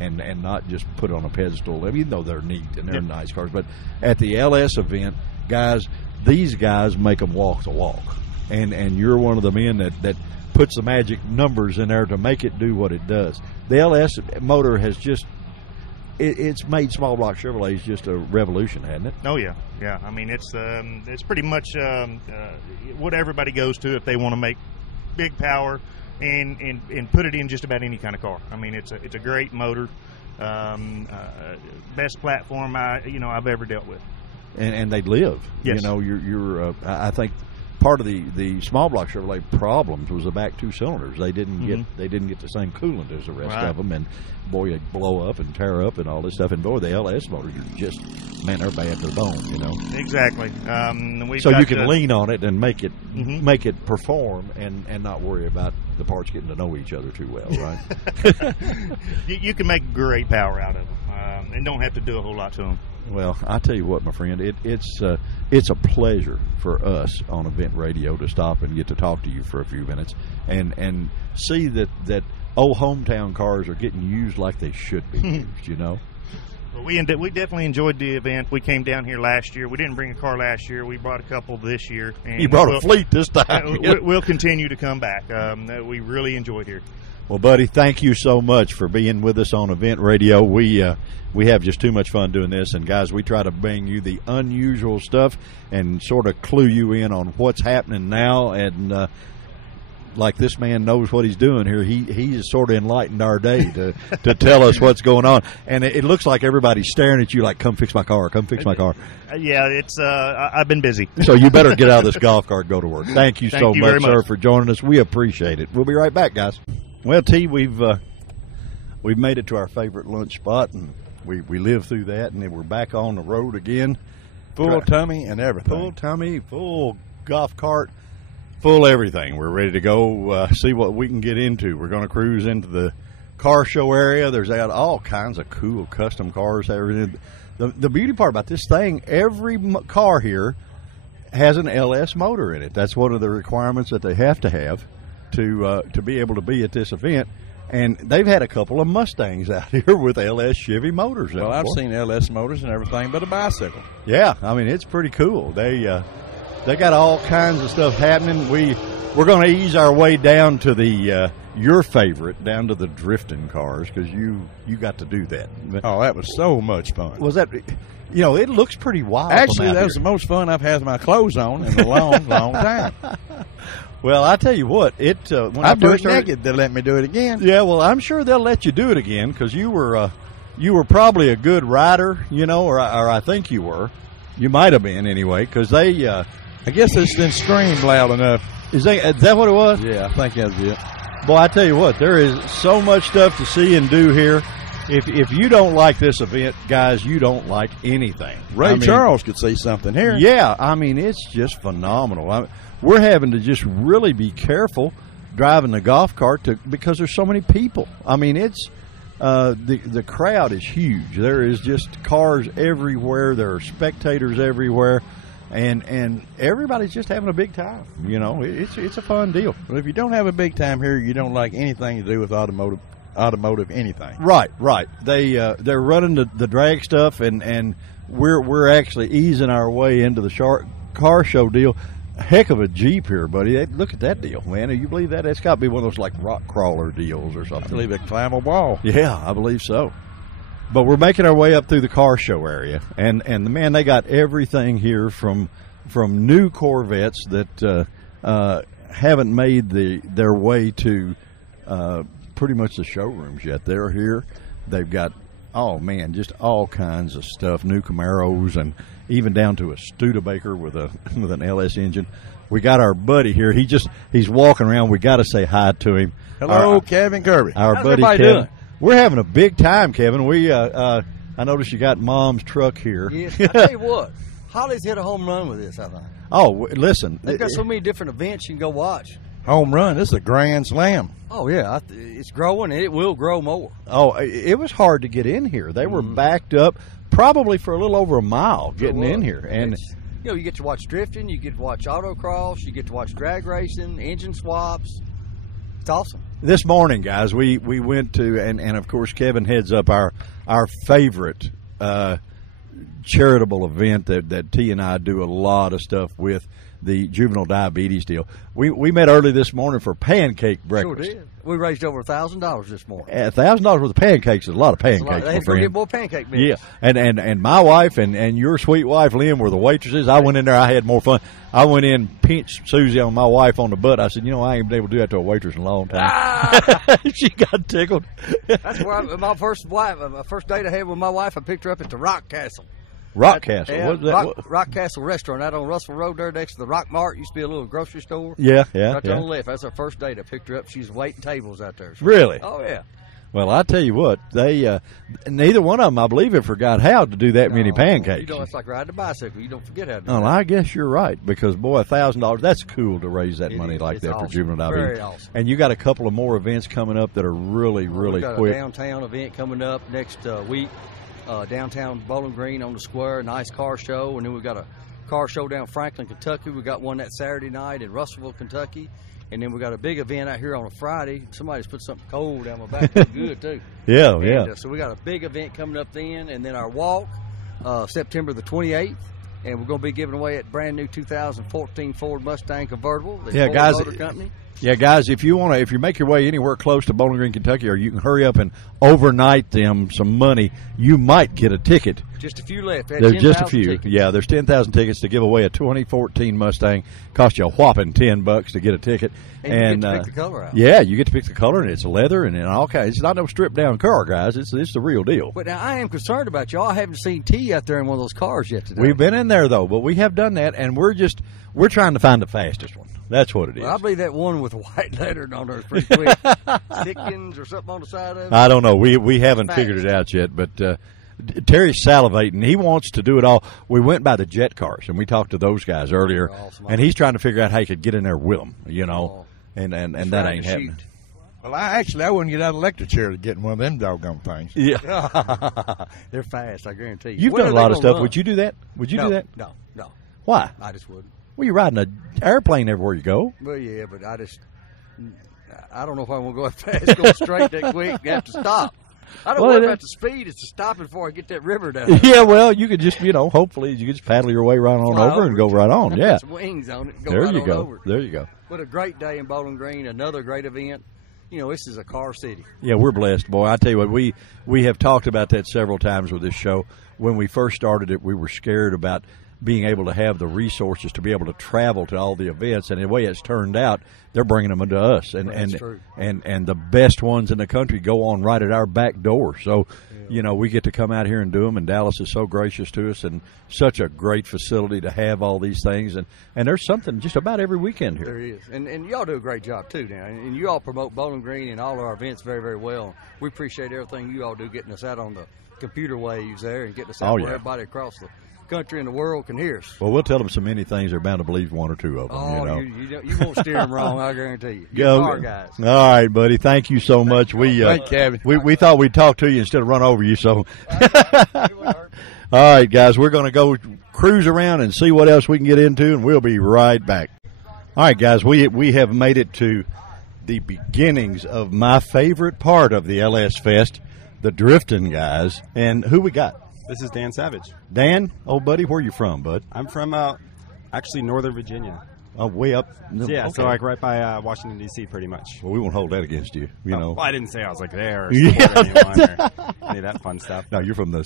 and not just put on a pedestal, even though they're neat and they're nice cars. But at the LS event, guys, these guys make them walk the walk. And you're one of the men that puts the magic numbers in there to make it do what it does. The LS motor has just, it's made small block Chevrolets just a revolution, hasn't it? Oh, yeah. Yeah. I mean, it's pretty much what everybody goes to if they want to make big power and put it in just about any kind of car. I mean, it's a great motor, best platform I've ever dealt with. And they live. Yes. I think part of the small block Chevrolet problems was the back 2 cylinders. They didn't get the same coolant as the rest of them, and boy, they blow up and tear up and all this stuff. And boy, the LS motors are just, man, they're bad to the bone. Exactly. So you can lean on it and make it perform and not worry about the parts getting to know each other too well, right? You can make great power out of them, and don't have to do a whole lot to them. Well, I tell you what, my friend, it's a pleasure for us on Event Radio to stop and get to talk to you for a few minutes and see that old hometown cars are getting used like they should be used. Well, we definitely enjoyed the event. We came down here last year. We didn't bring a car last year. We brought a couple this year. And you brought a fleet this time. We'll continue to come back. We really enjoyed here. Well, buddy, thank you so much for being with us on Event Radio. We have just too much fun doing this, and guys, we try to bring you the unusual stuff and sort of clue you in on what's happening now. And like this man knows what he's doing here. He has sort of enlightened our day to tell us what's going on. And it looks like everybody's staring at you like, come fix my car, come fix my car. Yeah, it's I've been busy. So you better get out of this golf cart and go to work. Thank you so you very much, sir, much. for joining us. We appreciate it. We'll be right back, guys. Well, T, we've made it to our favorite lunch spot, and we lived through that, and then we're back on the road again. Full tummy and everything. Full tummy, full golf cart, full everything. We're ready to go see what we can get into. We're going to cruise into the car show area. There's all kinds of cool custom cars. Everything. The beauty part about this thing, every car here has an LS motor in it. That's one of the requirements that they have to have to be able to be at this event. And they've had a couple of Mustangs out here with LS Chevy motors in them. Well, I've seen LS motors and everything but a bicycle. Yeah, I mean, it's pretty cool. They got all kinds of stuff happening. We're going to ease our way down to the your favorite, down to the drifting cars, because you got to do that. Oh, that was so much fun. Was that? It looks pretty wild. Actually, that was the most fun I've had my clothes on in a long, long time. Well, I tell you what, when I do it naked. They'll let me do it again. Yeah, well, I'm sure they'll let you do it again because you were probably a good rider, or I think you were. You might have been anyway, because they. I guess it's didn't scream loud enough. Is that what it was? Yeah, I think that's it. Boy, I tell you what, there is so much stuff to see and do here. If you don't like this event, guys, you don't like anything. Ray Charles could see something here. Yeah, I mean, it's just phenomenal. We're having to just really be careful driving the golf cart because there's so many people. I mean, it's the crowd is huge. There is just cars everywhere. There are spectators everywhere. And everybody's just having a big time. It's a fun deal. Well, if you don't have a big time here, you don't like anything to do with automotive anything. Right. They're running the drag stuff, and we're actually easing our way into the car show deal. Heck of a Jeep here, buddy. Look at that deal, man. Do you believe that? It's got to be one of those like rock crawler deals or something. I believe it climb a wall. Yeah, I believe so. But we're making our way up through the car show area, and man, they got everything here from new Corvettes that haven't made their way to pretty much the showrooms yet. They're here. They've got just all kinds of stuff, new Camaros, and even down to a Studebaker with an LS engine. We got our buddy here. He's walking around. We got to say hi to him. Hello, Kevin Kirby. Our How's buddy everybody Kevin. doing? We're having a big time, Kevin. We I noticed you got Mom's truck here. Yes, I tell you what, Holly's hit a home run with this, I think. Oh, listen. They've got so many different events you can go watch. Home run. This is a grand slam. Oh, yeah, it's growing, and it will grow more. Oh, it was hard to get in here. They were backed up probably for a little over a mile getting in here. And you get to watch drifting, you get to watch autocross, you get to watch drag racing, engine swaps. It's awesome. This morning, guys, we went to, and of course, Kevin heads up our favorite charitable event that T and I do a lot of stuff with, the juvenile diabetes deal. We met early this morning for pancake breakfast. Sure did. We raised over $1,000 this morning. $1,000 worth of pancakes is a lot of pancakes. They ain't gonna get more pancake mix. Yeah, and my wife and your sweet wife Lynn were the waitresses. I went in there. I had more fun. I went in, pinched Susie on my wife on the butt. I said, I ain't been able to do that to a waitress in a long time. She got tickled. That's where my first date I had with my wife. I picked her up at the Rock Castle. Rock Castle. Yeah, What's that? Rock Castle Restaurant out on Russell Road there next to the Rock Mart. Used to be a little grocery store. Yeah. Right there on the left. That's our first date. I picked her up. She was waiting tables out there. Really? Oh, yeah. Well, I tell you what, they neither one of them, I believe, have forgot how to do that many pancakes. It's like riding a bicycle. You don't forget how to do Oh, that. I guess you're right, because, boy, $1,000, that's cool to raise that money like It's that awesome. for juvenile diabetes. Very awesome. And you got a couple of more events coming up that are really, really we got quick. a downtown event coming up next week. Downtown Bowling Green on the square, nice car show. And then we've got a car show down Franklin, Kentucky. We got one that Saturday night in Russellville, Kentucky. And then we got a big event out here on a Friday. Somebody's put something cold down my back. It's good, too. Yeah. And, so we got a big event coming up then. And then our walk, September the 28th. And we're going to be giving away a brand new 2014 Ford Mustang convertible. Yeah, guys, Motor Company. Yeah, guys, if you make your way anywhere close to Bowling Green, Kentucky, or you can hurry up and overnight them some money, you might get a ticket. Just a few left. There's just a few. Tickets. Yeah, there's 10,000 tickets to give away. A 2014 Mustang cost you a whopping $10 to get a ticket. And you get to pick the color out. Yeah, you get to pick the color, and it's leather and all kinds. It's not no stripped down car, guys. It's the real deal. But now I am concerned about y'all. I haven't seen T out there in one of those cars yet today. We've been in there though, but we have done that, and we're trying to find the fastest one. That's what it is. Well, I believe that one with the white lettering on there is pretty quick. Stickins or something on the side of it. I don't know. We haven't figured it out yet, but Terry's salivating. He wants to do it all. We went by the jet cars, and we talked to those guys earlier, awesome. and he's trying to figure out how he could get in there with them, you know, and that ain't happening. Well, I wouldn't get out of the electric chair to get in one of them doggone things. Yeah. They're fast, I guarantee you. You've When done a are they lot of gonna stuff. run? Would you do that? Would you do that? No. Why? I just wouldn't. Well, you're riding an airplane everywhere you go. Well, yeah, but I don't know if I want to go that fast, go straight that quick, and have to stop. I don't worry about the speed. It's the stopping before I get that river down. Yeah, well, you could just, hopefully you could just paddle your way right on over and go right on. Yeah. Put some wings on it and go There right you on go. over. There you go. What a great day in Bowling Green. Another great event. This is a car city. Yeah, we're blessed, boy. I tell you what, we have talked about that several times with this show. When we first started it, we were scared about being able to have the resources to be able to travel to all the events, and the way it's turned out, they're bringing them to us, and the best ones in the country go on right at our back door. So, we get to come out here and do them, and Dallas is so gracious to us, and such a great facility to have all these things, and there's something just about every weekend here. There is, and y'all do a great job too now, and you all promote Bowling Green and all of our events very, very well. We appreciate everything you all do, getting us out on the computer waves there and getting us out where everybody across the country and the world can hear us. Well, we'll tell them so many things they're bound to believe one or two of them. You won't steer them wrong, I guarantee you. Go, car guys. All right, buddy. Thank you so much. Thank you. We thought we'd talk to you instead of run over you. So, all right, guys, we're going to go cruise around and see what else we can get into, and we'll be right back. All right, guys, we have made it to the beginnings of my favorite part of the LS Fest, the drifting guys, and who we got? This is Dan Savage. Dan, old buddy, where you from, bud? I'm from actually Northern Virginia. Oh, way up. Yeah, okay. so like right by Washington, D.C. pretty much. Well, we won't hold that against you, know. Well, I didn't say I was like there or supporting anyone or any of that fun stuff. No, you're from the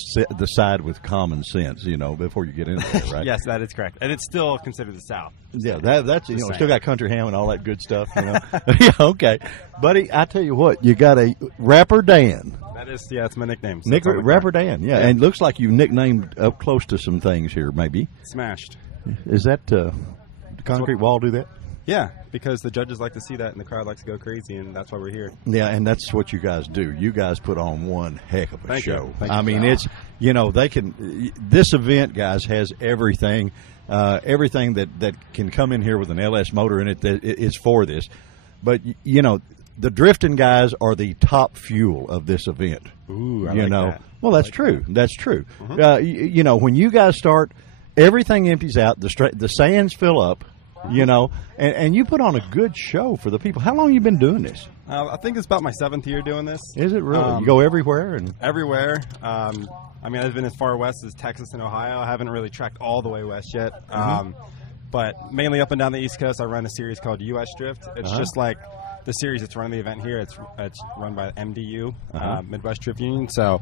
side with common sense, before you get into there, right? Yes, that is correct. And it's still considered the South. Yeah, that's still got country ham and all that good stuff, Yeah, okay. Buddy, I tell you what, you got a Rapper Dan. That is, that's my nickname. So Rapper Dan, yeah. And it looks like you've nicknamed up close to some things here, maybe. Smashed. Is that concrete wall do that? Yeah, because the judges like to see that and the crowd likes to go crazy, and that's why we're here. Yeah, and that's what you guys do. You guys put on one heck of a show. Thank I you. mean, it's, they can, this event, guys, has everything that can come in here with an LS motor in it that is for this. But, the drifting guys are the top fuel of this event. Ooh, I like that. Well, that's true. That. That's true. Mm-hmm. When you guys start, everything empties out, the sands fill up, and you put on a good show for the people. How long have you been doing this? I think it's about my 7th year doing this. Is it really? You go everywhere? Everywhere. I've been as far west as Texas and Ohio. I haven't really trekked all the way west yet. But mainly up and down the East Coast, I run a series called U.S. Drift. It's just like the series that's running the event here. It's run by MDU, Midwest Drift Union. So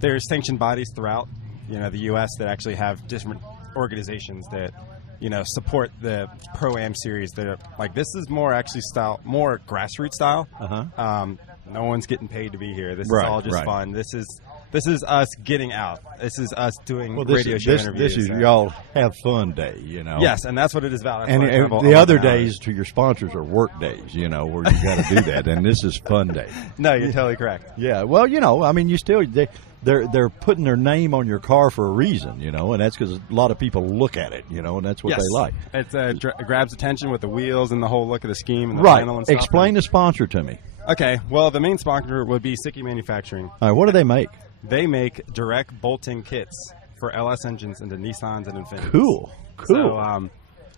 there's sanctioned bodies throughout, the U.S. that actually have different organizations that, support the Pro-Am series. That are, like, this is more actually more grassroots style. No one's getting paid to be here. This is all just fun. This is us getting out. This is us doing radio show interviews. This is y'all have fun day, Yes, and that's what it is about. And the other days to your sponsors are work days, where you got to do that. And this is fun day. No, you're totally correct. Yeah, well, you still they're putting their name on your car for a reason, and that's because a lot of people look at it, and that's what they like. It grabs attention with the wheels and the whole look of the scheme and the panel and stuff. Explain the sponsor to me. Okay, well, the main sponsor would be Sicky Manufacturing. All right, what do they make? They make direct bolting kits for LS engines into Nissans and Infinitis. Cool. So,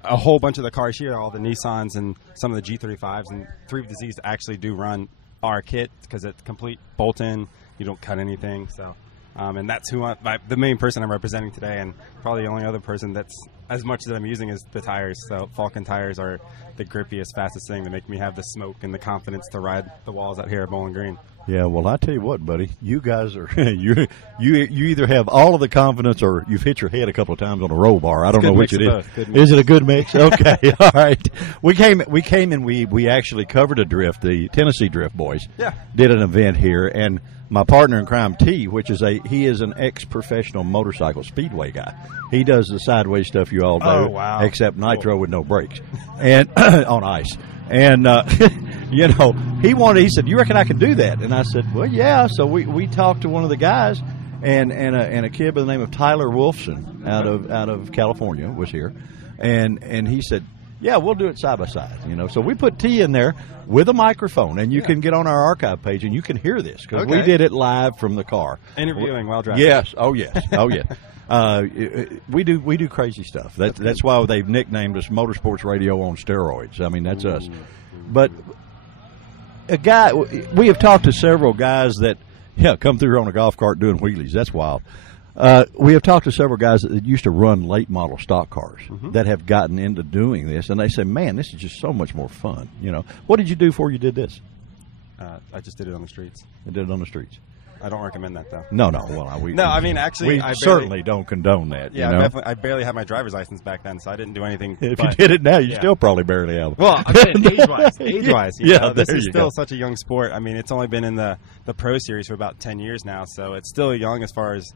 a whole bunch of the cars here, all the Nissans and some of the G35s and 3 of the Zs actually do run our kit because it's complete bolt-in. You don't cut anything. So, and that's who the main person I'm representing today, and probably the only other person that's as much as I'm using is the tires. So Falken tires are the grippiest, fastest thing to make me have the smoke and the confidence to ride the walls out here at Bowling Green. Yeah, well, I tell you what, buddy, you guys are you either have all of the confidence or you've hit your head a couple of times on a roll bar. I don't know which it is. Is it a good mix? Okay, all right. We came and we actually covered a drift. The Tennessee Drift Boys did an event here, and my partner in crime, T, which is he is an ex-professional motorcycle speedway guy. He does the sideways stuff you all do, except nitro with no brakes and on ice. And you know, he said, "You reckon I can do that?" And I said, "Well, yeah." So we talked to one of the guys, and a kid by the name of Tyler Wolfson out of California was here, and he said, "Yeah, we'll do it side by side." You know, so we put T in there with a microphone, and you can get on our archive page and you can hear this because we did it live from the car, interviewing while driving. Yes, oh yes, oh yes. We do crazy stuff. That's why they've nicknamed us Motorsports Radio on steroids. I mean, that's us. But we have talked to several guys that come through here on a golf cart doing wheelies. That's wild. We have talked to several guys that used to run late model stock cars that have gotten into doing this, and they say, "Man, this is just so much more fun." You know, what did you do before you did this? I just did it on the streets. I did it on the streets. I don't recommend that, though. No. Well, I mean, actually, we certainly don't condone that. Yeah, you know? I barely had my driver's license back then, so I didn't do anything. If you did it now, you still probably barely have. Well, I'm saying age-wise. Yeah, this is still such a young sport. I mean, it's only been in the Pro Series for about 10 years now, so it's still young as far as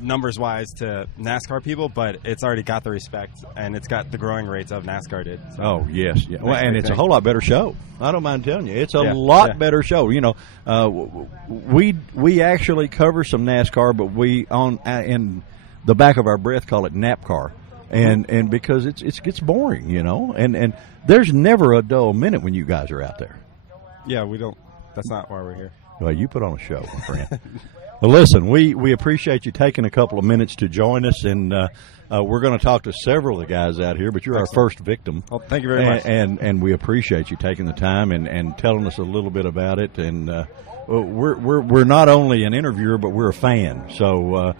numbers-wise to NASCAR people, but it's already got the respect, and it's got the growing rates of NASCAR did. So. Oh, yes. Yeah. Well, and it's a whole lot better show. I don't mind telling you. It's a lot better show. You know, we actually cover some NASCAR, but we, in the back of our breath, call it NAPCAR. And because it gets boring, you know, and there's never a dull minute when you guys are out there. Yeah, we don't. That's not why we're here. Well, you put on a show, my friend. Well, listen, we appreciate you taking a couple of minutes to join us, and we're going to talk to several of the guys out here, but you're our first victim. Well, thank you very much. And we appreciate you taking the time and telling us a little bit about it. And we're not only an interviewer, but we're a fan. So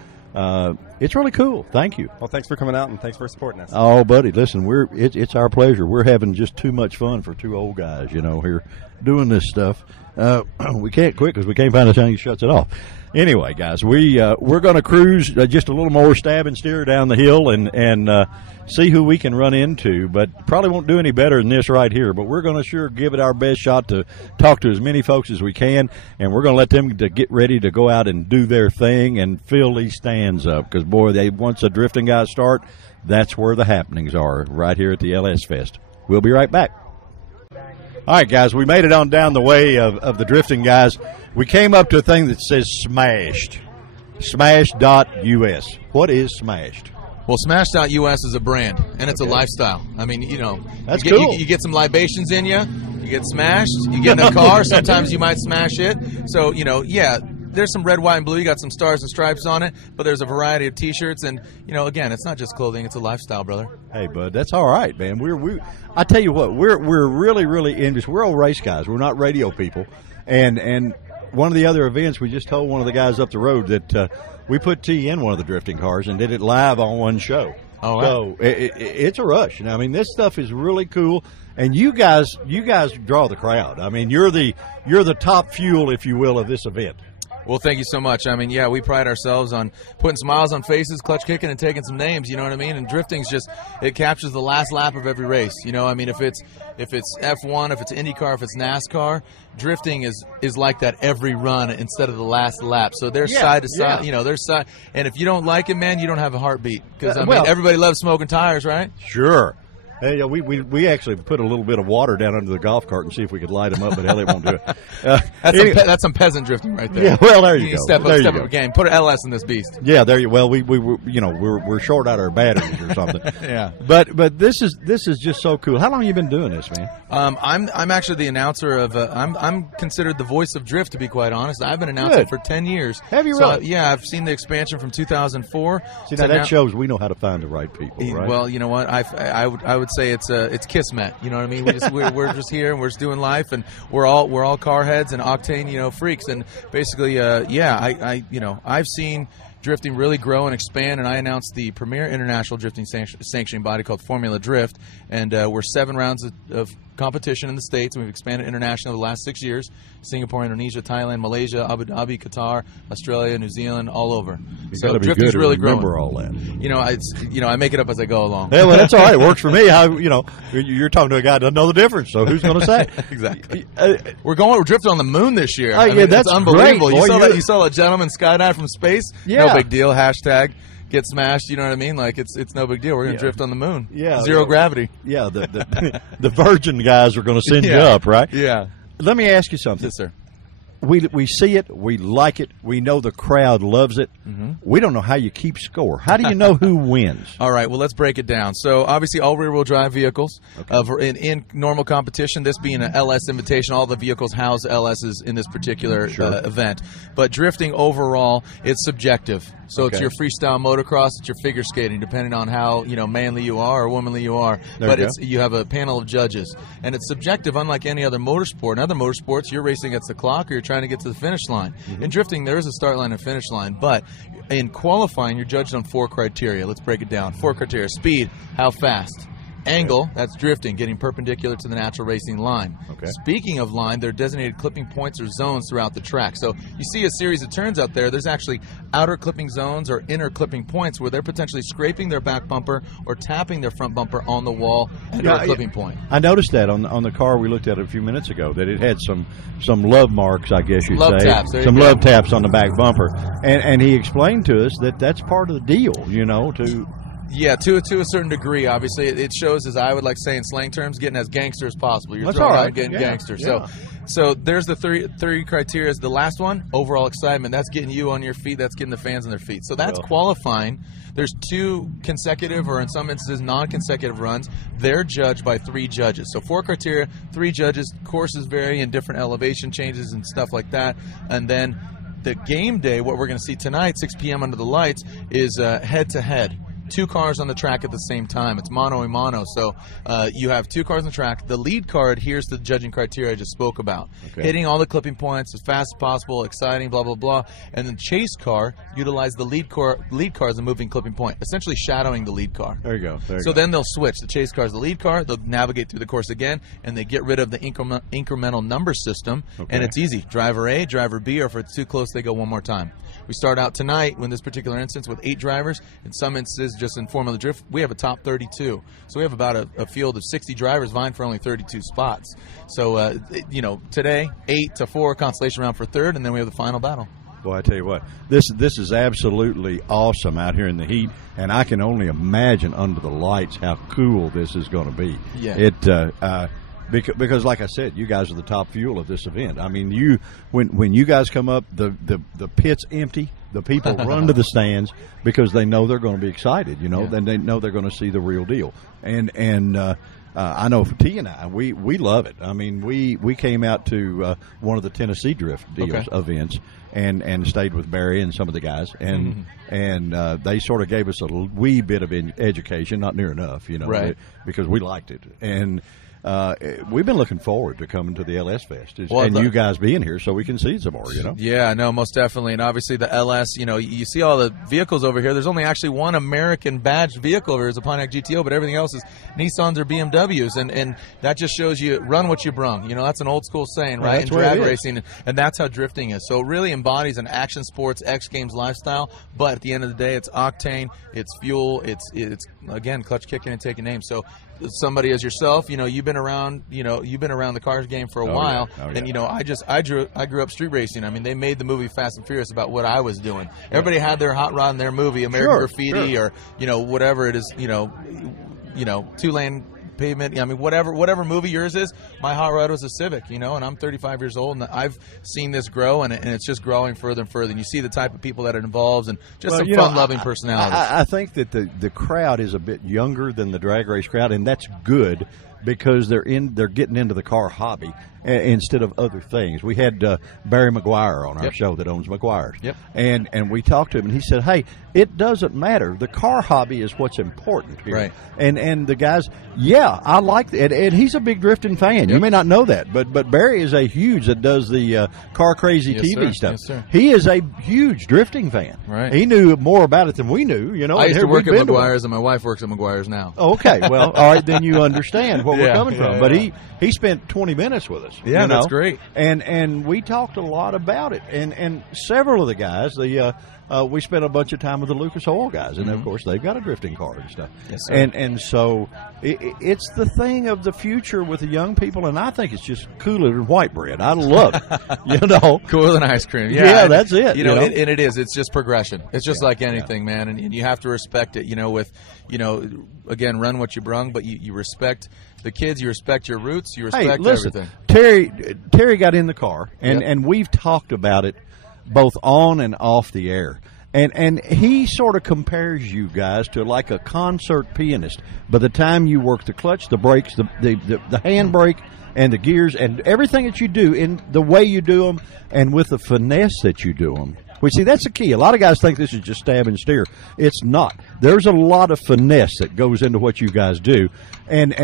it's really cool. Thank you. Well, thanks for coming out, and thanks for supporting us. Oh, buddy, listen, it's our pleasure. We're having just too much fun for two old guys, you know, here doing this stuff. We can't quit because we can't find a thing that shuts it off. Anyway, guys, we're going to cruise just a little more, stab and steer down the hill and see who we can run into, but probably won't do any better than this right here. But we're going to sure give it our best shot to talk to as many folks as we can, and we're going to let them to get ready to go out and do their thing and fill these stands up because, boy, once the drifting guys start, that's where the happenings are, right here at the LS Fest. We'll be right back. All right, guys, we made it on down the way of the drifting guys. We came up to a thing that says Smashed. Smashed.us. What is Smashed? Well, Smash.us is a brand, and it's a lifestyle. I mean, you know, that's cool. You get some libations in you, you get smashed, you get in a car, sometimes you might smash it. So, you know, yeah, there's some red, white, and blue. You got some stars and stripes on it, but there's a variety of T-shirts, and you know, again, it's not just clothing; it's a lifestyle, brother. Hey, bud, that's all right, man. I tell you what, we're really, really envious. We're old race guys. We're not radio people, and one of the other events, we just told one of the guys up the road that we put T in one of the drifting cars and did it live on one show. Oh, wow. So it's a rush. You know, I mean, this stuff is really cool, and you guys draw the crowd. I mean, you're the top fuel, if you will, of this event. Well, thank you so much. I mean, yeah, we pride ourselves on putting smiles on faces, clutch kicking, and taking some names. You know what I mean? And drifting's just, it captures the last lap of every race. You know, I mean, if it's F1, if it's IndyCar, if it's NASCAR, drifting is like that every run instead of the last lap. So they're side to side. You know, they're side. And if you don't like it, man, you don't have a heartbeat. Because I mean, everybody loves smoking tires, right? Sure. Hey, we actually put a little bit of water down under the golf cart and see if we could light them up, but hell, it won't do it. That's some peasant drifting right there. Yeah, well, there you go. Step up your game. Put an LS in this beast. Yeah, there you. Well, we're short out our batteries or something. Yeah. But this is just so cool. How long have you been doing this, man? I'm actually the announcer of. I'm considered the voice of drift, to be quite honest. I've been announcing for 10 years. Have you really? Yeah, I've seen the expansion from 2004. See, now that shows we know how to find the right people, right? Well, you know what? I would say it's Kismet. You know what I mean? We're just here and we're just doing life, and we're all car heads and octane, you know, freaks. And basically, I've seen drifting really grow and expand, and I announced the premier international drifting sanctioning body called Formula Drift, and we're 7 rounds of competition in the States, and we've expanded internationally over the last 6 years. Singapore, Indonesia, Thailand, Malaysia, Abu Dhabi, Qatar, Australia, New Zealand, all over. So drifting's really growing. Remember all that. I make it up as I go along. Yeah, well, that's all right. It works for me. You're talking to a guy that doesn't know the difference, so who's going to say? Exactly. We're drifting on the moon this year. That's unbelievable. Great. You saw that gentleman skydive from space? Yeah. No big deal. Hashtag get smashed. You know what I mean? Like it's no big deal. We're going to drift on the moon. Yeah. Zero gravity. Yeah. The Virgin guys are going to send you up, right? Yeah. Let me ask you something. Yes, sir. We see it, we like it, we know the crowd loves it. Mm-hmm. We don't know how you keep score. How do you know who wins? All right, well, let's break it down. So, obviously, all rear-wheel drive vehicles. In normal competition, this being an LS invitation, all the vehicles house LSs in this particular event. But drifting overall, it's subjective. So it's your freestyle motocross, it's your figure skating, depending on how manly you are or womanly you are. You have a panel of judges, and it's subjective, unlike any other motorsport. In other motorsports, you're racing against the clock, or you're trying to get to the finish line. In drifting, there is a start line and finish line, but in qualifying, you're judged on 4 criteria. Let's break it down. 4 criteria: speed, how fast. Angle, that's drifting, getting perpendicular to the natural racing line. Speaking of line, there are designated clipping points or zones throughout the track. So you see a series of turns out there, there's actually outer clipping zones or inner clipping points where they're potentially scraping their back bumper or tapping their front bumper on the wall at a clipping point. I noticed that on the car we looked at a few minutes ago, that it had some love marks, I guess you'd say. Taps. Some love taps on the back bumper. And he explained to us that that's part of the deal, Yeah, to a certain degree, obviously. It shows, as I would like to say in slang terms, getting as gangster as possible. You're throwing out getting gangster. Yeah. So there's the three criteria. The last one, overall excitement. That's getting you on your feet. That's getting the fans on their feet. So that's qualifying. There's 2 consecutive, or in some instances, non-consecutive runs. They're judged by 3 judges. So 4 criteria, 3 judges. Courses vary in different elevation changes and stuff like that. And then the game day, what we're going to see tonight, 6 p.m. under the lights, is head-to-head. 2 cars on the track at the same time. It's mano a mano. So you have 2 cars on the track. The lead car adheres to the judging criteria I just spoke about. Hitting all the clipping points as fast as possible, exciting, blah, blah, blah. And the chase car utilizes the lead car as a moving clipping point, essentially shadowing the lead car. There you go. So then they'll switch. The chase car is the lead car. They'll navigate through the course again, and they get rid of the incremental number system. And it's easy. Driver A, driver B, or if it's too close, they go one more time. We start out tonight, in this particular instance, with 8 drivers. In some instances, just in Formula Drift, we have a top 32. So we have about a field of 60 drivers vying for only 32 spots. So, today, 8-4 consolation round for 3rd, and then we have the final battle. Boy, I tell you what, this is absolutely awesome out here in the heat, and I can only imagine under the lights how cool this is going to be. Yeah. Because, like I said, you guys are the top fuel of this event. I mean, when you guys come up, the pit's empty. The people run to the stands because they know they're going to be excited. Then they know they're going to see the real deal. And I know for T and I, we love it. I mean, we came out to one of the Tennessee Drift events and stayed with Barry and some of the guys, and they sort of gave us a wee bit of education, not near enough, because we liked it. And we've been looking forward to coming to the LS Fest and you guys being here so we can see some more, Yeah, no, most definitely. And obviously the LS, you see all the vehicles over here. There's only actually one American badged vehicle over here. It's a Pontiac GTO, but everything else is Nissans or BMWs. And that just shows you run what you brung. That's an old school saying, right? In drag racing. And that's how drifting is. So it really embodies an action sports, X Games lifestyle. But at the end of the day, it's octane, it's fuel, it's again, clutch kicking and taking names. So somebody as yourself, you've been around the cars game for a while, and I grew up street racing. I mean, they made the movie Fast and Furious about what I was doing. Everybody had their hot rod in their movie, American Graffiti, or whatever it is, 2-lane pavement. I mean, whatever movie yours is, my hot rod was a Civic, and I'm 35 years old, and I've seen this grow, and it's just growing further and further. And you see the type of people that it involves, and just some fun-loving personalities. I think that the crowd is a bit younger than the drag race crowd, and that's good because they're getting into the car hobby, instead of other things. We had Barry McGuire on our show that owns McGuire's. Yep. And we talked to him, and he said, hey, it doesn't matter. The car hobby is what's important here. Right. And the guys, I like it. And he's a big drifting fan. You may not know that, but Barry is a huge that does the Car Crazy TV stuff. Yes, sir. He is a huge drifting fan. Right. He knew more about it than we knew. You know, I used to work at McGuire's, McGuire's, and my wife works at McGuire's now. Okay, well, all right, then you understand where we're Yeah, coming from. yeah, But yeah. he spent 20 minutes with us. Yeah, you know? that's great. And we talked a lot about it. And several of the guys, we spent a bunch of time with the Lucas Oil guys, and of course they've got a drifting car and stuff. Yes, sir. And so it's the thing of the future with the young people, and I think it's just cooler than white bread. I love it, you know. Cooler than ice cream. Yeah, that's it. You know, and it is. It's just progression. It's just like anything, man, and you have to respect it. You know, with again, run what you brung, but you respect the kids. You respect your roots. You respect everything. Terry got in the car, and we've talked about it both on and off the air. And he sort of compares you guys to like a concert pianist. By the time you work the clutch, the brakes, the handbrake, and the gears, and everything that you do in the way you do them, and with the finesse that you do them. Which, see, that's the key. A lot of guys think this is just stab and steer. It's not. There's a lot of finesse that goes into what you guys do, and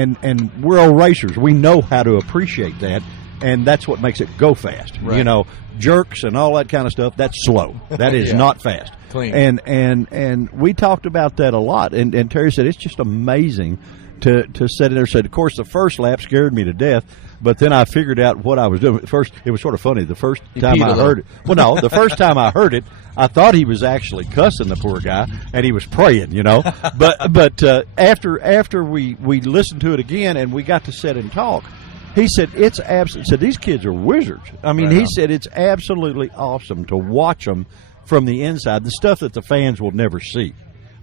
we're old racers. We know how to appreciate that, and that's what makes it go fast. Right. You know, jerks and all that kind of stuff, that's slow. That is not fast. Clean. And we talked about that a lot. And Terry said it's just amazing to sit in there and say, of course, the first lap scared me to death, but then I figured out what I was doing. First, it was sort of funny. The first time I heard it, the first time I heard it, I thought he was actually cussing the poor guy, and he was praying, you know. But after we listened to it again and we got to sit and talk, he said it's absolutely. Said these kids are wizards. I mean, he said it's absolutely awesome to watch them from the inside. The stuff that the fans will never see,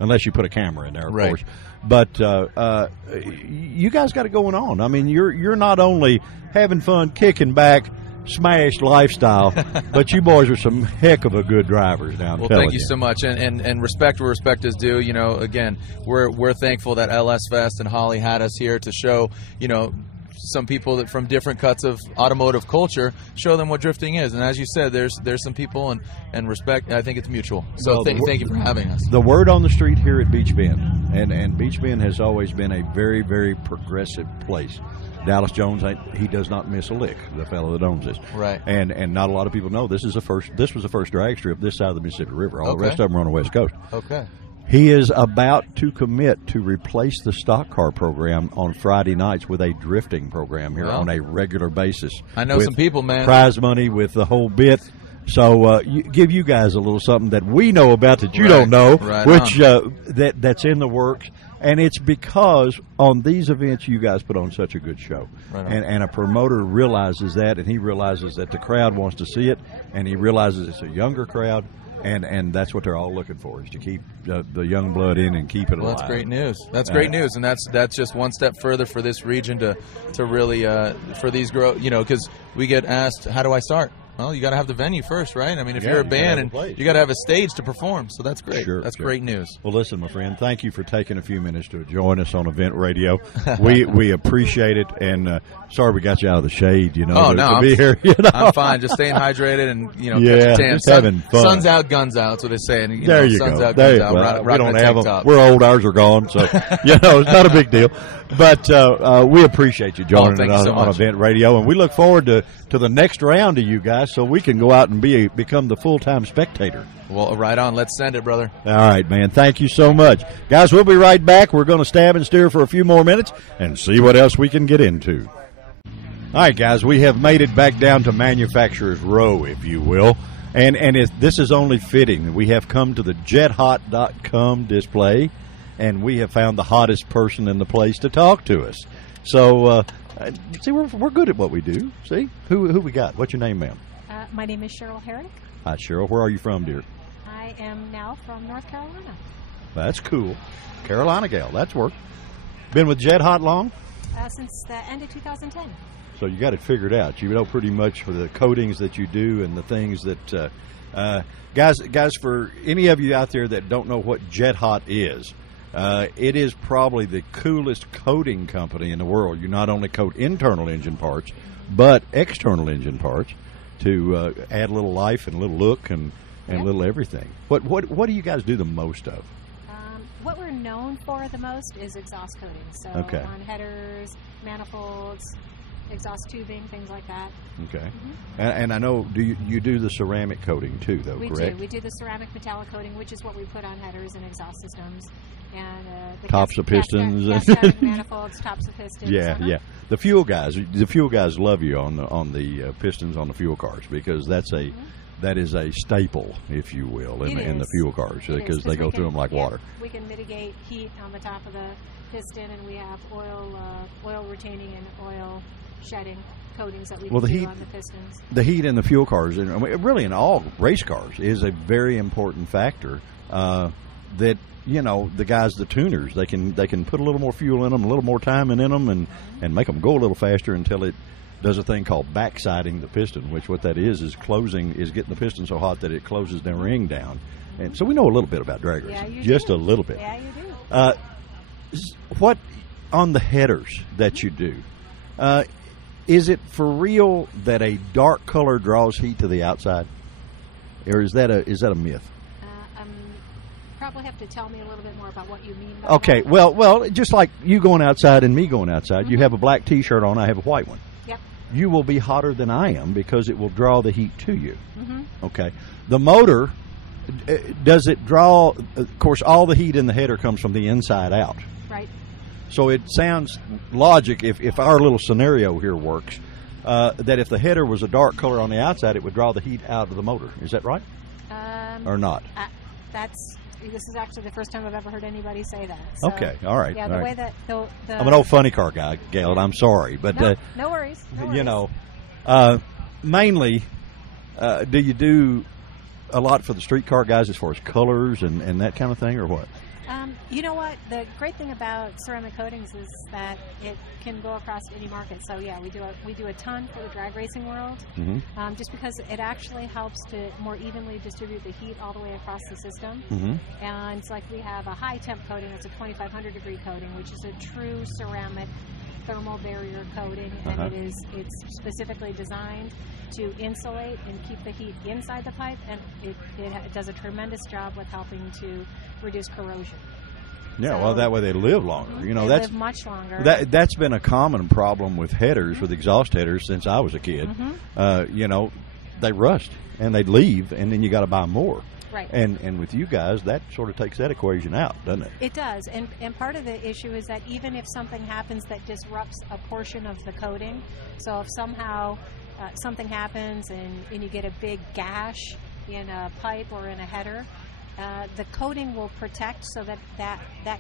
unless you put a camera in there, of course. But you guys got it going on. I mean, you're not only having fun, kicking back, smashed lifestyle, but you boys are some heck of a good drivers now. Well, thank you so much, and respect where respect is due. You know, again, we're thankful that LS Fest and Holly had us here to show, you know, some people that from different cuts of automotive culture, show them what drifting is. And as you said, there's some people and respect. I think it's mutual. So thank you for having us. The word on the street here at Beach Bend, and Beach Bend has always been a very, very progressive place. Dallas Jones, he does not miss a lick, the fellow that owns this. Right. And not a lot of people know this was the first drag strip this side of the Mississippi River. All the rest of them are on the West Coast. Okay. He is about to commit to replace the stock car program on Friday nights with a drifting program here on a regular basis. I know some people, man. Prize money with the whole bit. So give you guys a little something that we know about that you don't know, which that's in the works. And it's because on these events you guys put on such a good show. And a promoter realizes that, and he realizes that the crowd wants to see it, and he realizes it's a younger crowd. And that's what they're all looking for, is to keep the young blood in and keep it alive. Well, that's great news. That's great news, and that's just one step further for this region to really for these because we get asked, how do I start? Well, you got to have the venue first, right? I mean, if you're a band, and you got to have a stage to perform, so that's great. That's great news. Well, listen, my friend, thank you for taking a few minutes to join us on Event Radio. We appreciate it, and sorry we got you out of the shade, you know, to be here. You know? I'm fine, just staying hydrated and catch a tan. Just having fun. Sun's out, guns out. That's what they say. And, there you sun's go. Out, guns out. Well, we don't have them. top. We're old. Ours are gone, so it's not a big deal. But we appreciate you joining us on Event Radio, and we look forward to the next round of you guys, so we can go out and become the full-time spectator. Well, right on. Let's send it, brother. All right, man. Thank you so much. Guys, we'll be right back. We're going to stab and steer for a few more minutes and see what else we can get into. All right, guys, we have made it back down to Manufacturer's Row, if you will. And this is only fitting. We have come to the jethot.com display, and we have found the hottest person in the place to talk to us. So, see, we're good at what we do. See? Who we got? What's your name, ma'am? My name is Cheryl Herrick. Hi, Cheryl. Where are you from, dear? I am now from North Carolina. That's cool. Carolina gal. That's work. Been with Jet Hot long? Since the end of 2010. So you got it figured out. You know pretty much for the coatings that you do and the things that guys, for any of you out there that don't know what Jet Hot is, It is probably the coolest coating company in the world. You not only coat internal engine parts, but external engine parts to add a little life and a little look and a little everything. What do you guys do the most of? What we're known for the most is exhaust coating. So on headers, manifolds, exhaust tubing, things like that. Okay. And I know, you do the ceramic coating too, though, correct? We do the ceramic metallic coating, which is what we put on headers and exhaust systems. And the tops of pistons, cast manifolds, tops of pistons. Yeah. The fuel guys love you on the pistons on the fuel cars, because that is a staple, if you will, in the fuel cars, because they go through them like water. We can mitigate heat on the top of the piston, and we have oil retaining and oil shedding coatings that we can do on the pistons. The heat in the fuel cars, and really in all race cars, is a very important factor. That the guys, the tuners, they can put a little more fuel in them, a little more timing in them, and make them go a little faster until it does a thing called backsiding the piston, which what that is getting the piston so hot that it closes the ring down. And so we know a little bit about drag racing, just a little bit. Yeah, you do. What on the headers that you do? Is it for real that a dark color draws heat to the outside, or is that a myth? Probably have to tell me a little bit more about what you mean by that. Well, just like you going outside and me going outside, you have a black T-shirt on, I have a white one. Yep. You will be hotter than I am because it will draw the heat to you. Okay. The motor, does it draw? Of course, all the heat in the header comes from the inside out. Right. So it sounds logic, if our little scenario here works, that if the header was a dark color on the outside, it would draw the heat out of the motor. Is that right? Or not? This is actually the first time I've ever heard anybody say that. So, okay, all right. Yeah, way that I'm an old funny car guy, Gail, and I'm sorry, but no worries. Mainly, do you do a lot for the street car guys as far as colors and that kind of thing, or what? You know what? The great thing about ceramic coatings is that it can go across any market. So yeah, we do a ton for the drag racing world, just because it actually helps to more evenly distribute the heat all the way across the system. And it's like we have a high temp coating. It's a 2500 degree coating, which is a true ceramic thermal barrier coating, and it's specifically designed to insulate and keep the heat inside the pipe, and it does a tremendous job with helping to reduce corrosion. Yeah, so, well, that way they live longer. They live much longer. That's been a common problem with headers, with exhaust headers, since I was a kid. They rust and they leave, and then you got to buy more. Right. And with you guys, that sort of takes that equation out, doesn't it? It does. And part of the issue is that even if something happens that disrupts a portion of the coating, so if somehow something happens and you get a big gash in a pipe or in a header, the coating will protect so that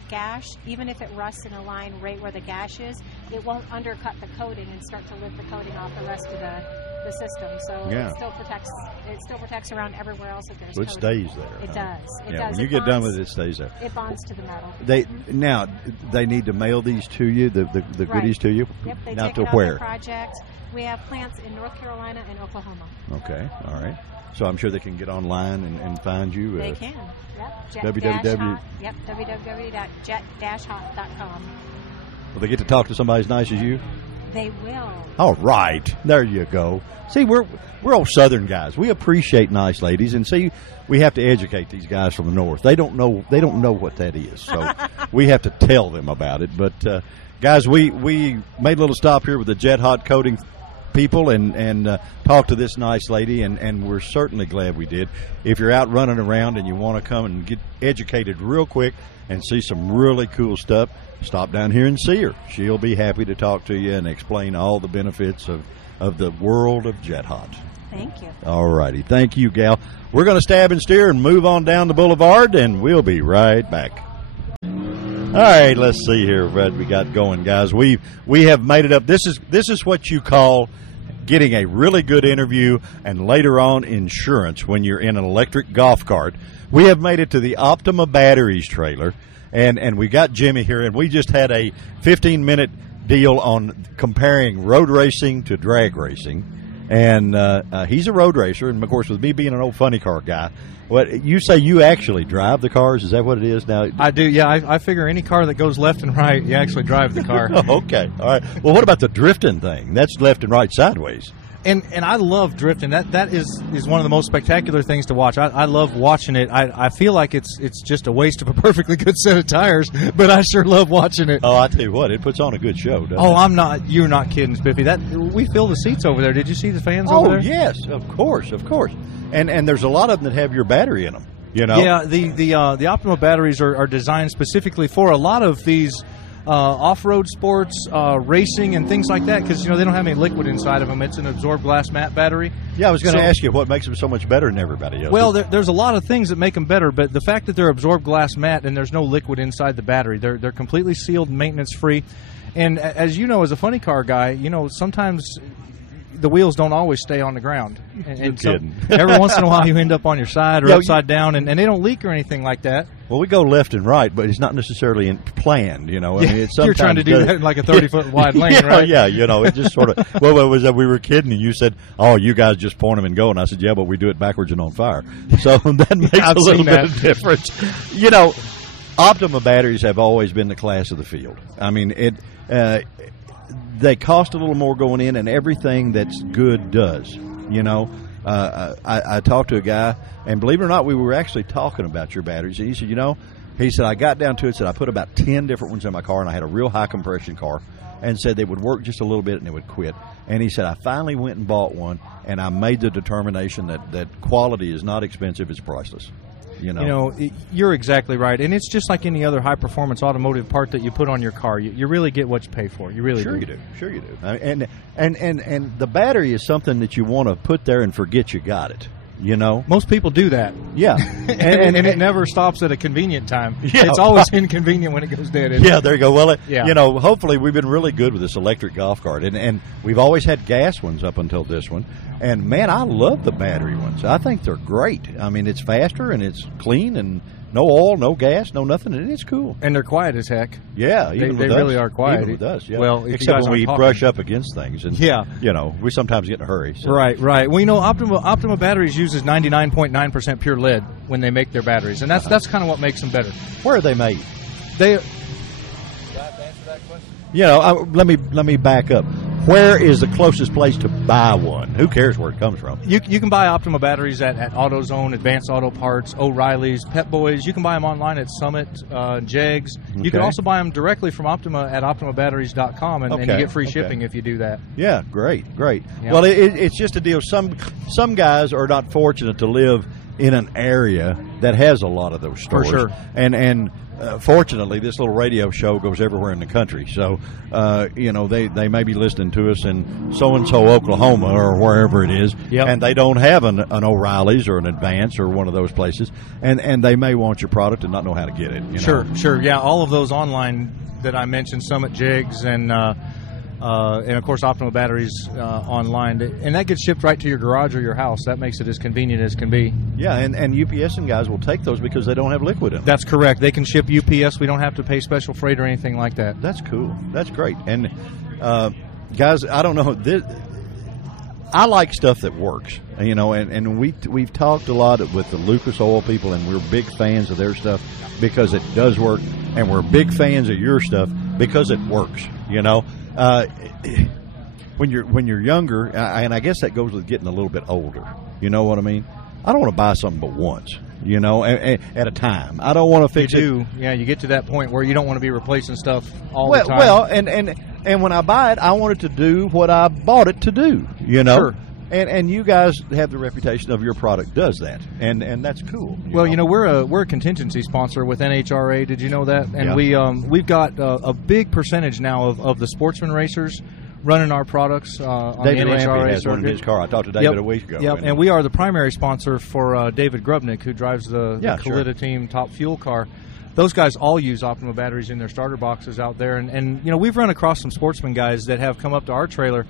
gash, even if it rusts in a line right where the gash is, it won't undercut the coating and start to lift the coating off the rest of the system. So it still protects around everywhere else that there's coating. It stays there. It does. Yeah, when you get done with it, it stays there. It bonds to the metal. Now they need to mail these to you, the goodies to you. Yep, they now take to it on where? their project. We have plants in North Carolina and Oklahoma. Okay, all right. So I'm sure they can get online and find you. They can. Yep. www.jet-hot.com. Will they get to talk to somebody as nice as you? They will. All right. There you go. See, we're old Southern guys. We appreciate nice ladies, and see, we have to educate these guys from the North. They don't know what that is, so we have to tell them about it. But guys, we made a little stop here with the Jet Hot Coating people and talk to this nice lady, and we're certainly glad we did. If you're out running around and you want to come and get educated real quick and see some really cool stuff, stop down here and see her. She'll be happy to talk to you and explain all the benefits of the world of Jet Hot. Thank you. All righty. Thank you, Gal. We're going to stab and steer and move on down the boulevard, and we'll be right back. All right, let's see here what we got going, guys. We have made it up. This is what you call getting a really good interview and later on insurance when you're in an electric golf cart. We have made it to the Optima Batteries trailer, and we got Jimmy here, and we just had a 15-minute deal on comparing road racing to drag racing. and he's a road racer. And of course, with me being an old funny car guy, what you say you actually drive the cars? Is that what it is now? I do. Yeah, I figure any car that goes left and right, you actually drive the car. Okay, all right. Well, what about the drifting thing? That's left and right sideways. And I love drifting. That is one of the most spectacular things to watch. I love watching it. I feel like it's just a waste of a perfectly good set of tires, but I sure love watching it. Oh, I tell you what, it puts on a good show, doesn't it? You're not kidding, Spiffy. We fill the seats over there. Did you see the fans over there? Oh, yes, of course. And there's a lot of them that have your battery in them, you know? Yeah, the Optima batteries are designed specifically for a lot of these off-road sports, racing, and things like that, because they don't have any liquid inside of them. It's an absorbed glass mat battery. Yeah, I was going to ask you what makes them so much better than everybody else. Well, there's a lot of things that make them better, but the fact that they're absorbed glass mat and there's no liquid inside the battery, they're completely sealed, maintenance-free. And as you know, as a funny car guy, sometimes the wheels don't always stay on the ground. And You're kidding. Every once in a while you end up on your side or upside down, and they don't leak or anything like that. Well, we go left and right, but it's not necessarily planned, I mean, it's you're trying to do that in like a 30-foot wide lane, right? Yeah, it just sort of, well, it was that we were kidding, and you said, oh, you guys just point them and go, and I said, yeah, but we do it backwards and on fire. So that makes a little bit of difference. Optima batteries have always been the class of the field. I mean, they cost a little more going in, and everything that's good does, I talked to a guy, and believe it or not, we were actually talking about your batteries. And he said, I got down to it, said I put about 10 different ones in my car, and I had a real high compression car, and said they would work just a little bit and they would quit. And he said, I finally went and bought one, and I made the determination that quality is not expensive, it's priceless. You're exactly right, and it's just like any other high-performance automotive part that you put on your car. You really get what you pay for. You really do. Sure you do. And the battery is something that you want to put there and forget you got it. Most people do that. Yeah, and it never stops at a convenient time. Yeah. It's always inconvenient when it goes dead. Yeah, there you go. Well, hopefully we've been really good with this electric golf cart, and we've always had gas ones up until this one. And man, I love the battery ones. I think they're great. I mean, it's faster and it's clean and no oil, no gas, no nothing, and it's cool. And they're quiet as heck. Yeah, they really are quiet. Even with us, yeah. Well, except when we brush up against things, and we sometimes get in a hurry. So. Right. Well, Optima Batteries uses 99.9% pure lead when they make their batteries, and that's kind of what makes them better. Where are they made? They. Let me back up. Where is the closest place to buy one? Who cares where it comes from? You can buy Optima batteries at AutoZone, Advanced Auto Parts, O'Reilly's, Pep Boys. You can buy them online at Summit, Jegs. Okay. You can also buy them directly from Optima at OptimaBatteries.com, and you get free shipping if you do that. Yeah, great. Yeah. Well, it's just a deal. Some guys are not fortunate to live in an area that has a lot of those stores. For sure. And fortunately, this little radio show goes everywhere in the country. So, they may be listening to us in so-and-so Oklahoma or wherever it is, and they don't have an O'Reilly's or an Advance or one of those places, and they may want your product and not know how to get it. Sure. Yeah, all of those online that I mentioned, Summit, Jigs, and of course Optima batteries online, and that gets shipped right to your garage or your house. That makes it as convenient as can be. Yeah, and UPS and guys will take those because they don't have liquid in them. That's correct. They can ship UPS. We don't have to pay special freight or anything like that. That's cool. That's great. And guys, I don't know, I like stuff that works, and we've talked a lot with the Lucas Oil people, and we're big fans of their stuff because it does work, and we're big fans of your stuff because it works. When you're younger, and I guess that goes with getting a little bit older. You know what I mean? I don't want to buy something but once. At a time. I don't want to fix it. Yeah, you get to that point where you don't want to be replacing stuff all the time. Well, and when I buy it, I want it to do what I bought it to do. Sure. And you guys have the reputation of your product does that, and that's cool. Well, we're a contingency sponsor with NHRA. Did you know that? And we've got a big percentage now of the sportsman racers running our products on David the NHRA Rampy has circuit. one in his car. I talked to David a week ago. Yep, and we are the primary sponsor for David Grubnick, who drives the Kalitta team top fuel car. Those guys all use Optima batteries in their starter boxes out there, and we've run across some sportsman guys that have come up to our trailer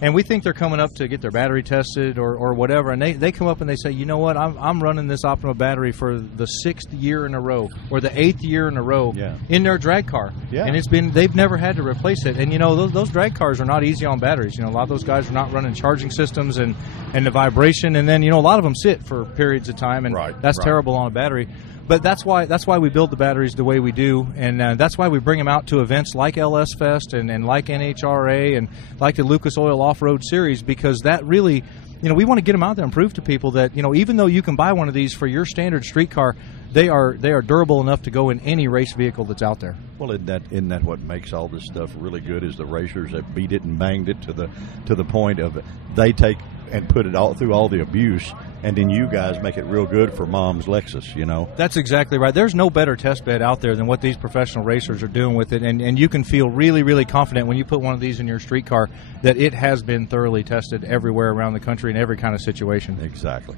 and we think they're coming up to get their battery tested or whatever, and they come up and they say, you know what, I'm running this Optima battery for the 6th year in a row or the 8th year in a row in their drag car, and they've never had to replace it. And you know, those drag cars are not easy on batteries. You know, a lot of those guys are not running charging systems and the vibration, and then you know, a lot of them sit for periods of time, and that's terrible on a battery. But that's why we build the batteries the way we do, and that's why we bring them out to events like LS Fest and like NHRA and like the Lucas Oil Off-Road Series, because that really, you know, we want to get them out there and prove to people that, you know, even though you can buy one of these for your standard street car, they are durable enough to go in any race vehicle that's out there. Well, isn't that what makes all this stuff really good? Is the racers that beat it and banged it to the point of they take and put it all through all the abuse, and then you guys make it real good for Mom's Lexus, you know? That's exactly right. There's no better test bed out there than what these professional racers are doing with it, and you can feel really, really confident when you put one of these in your street car that it has been thoroughly tested everywhere around the country in every kind of situation. Exactly.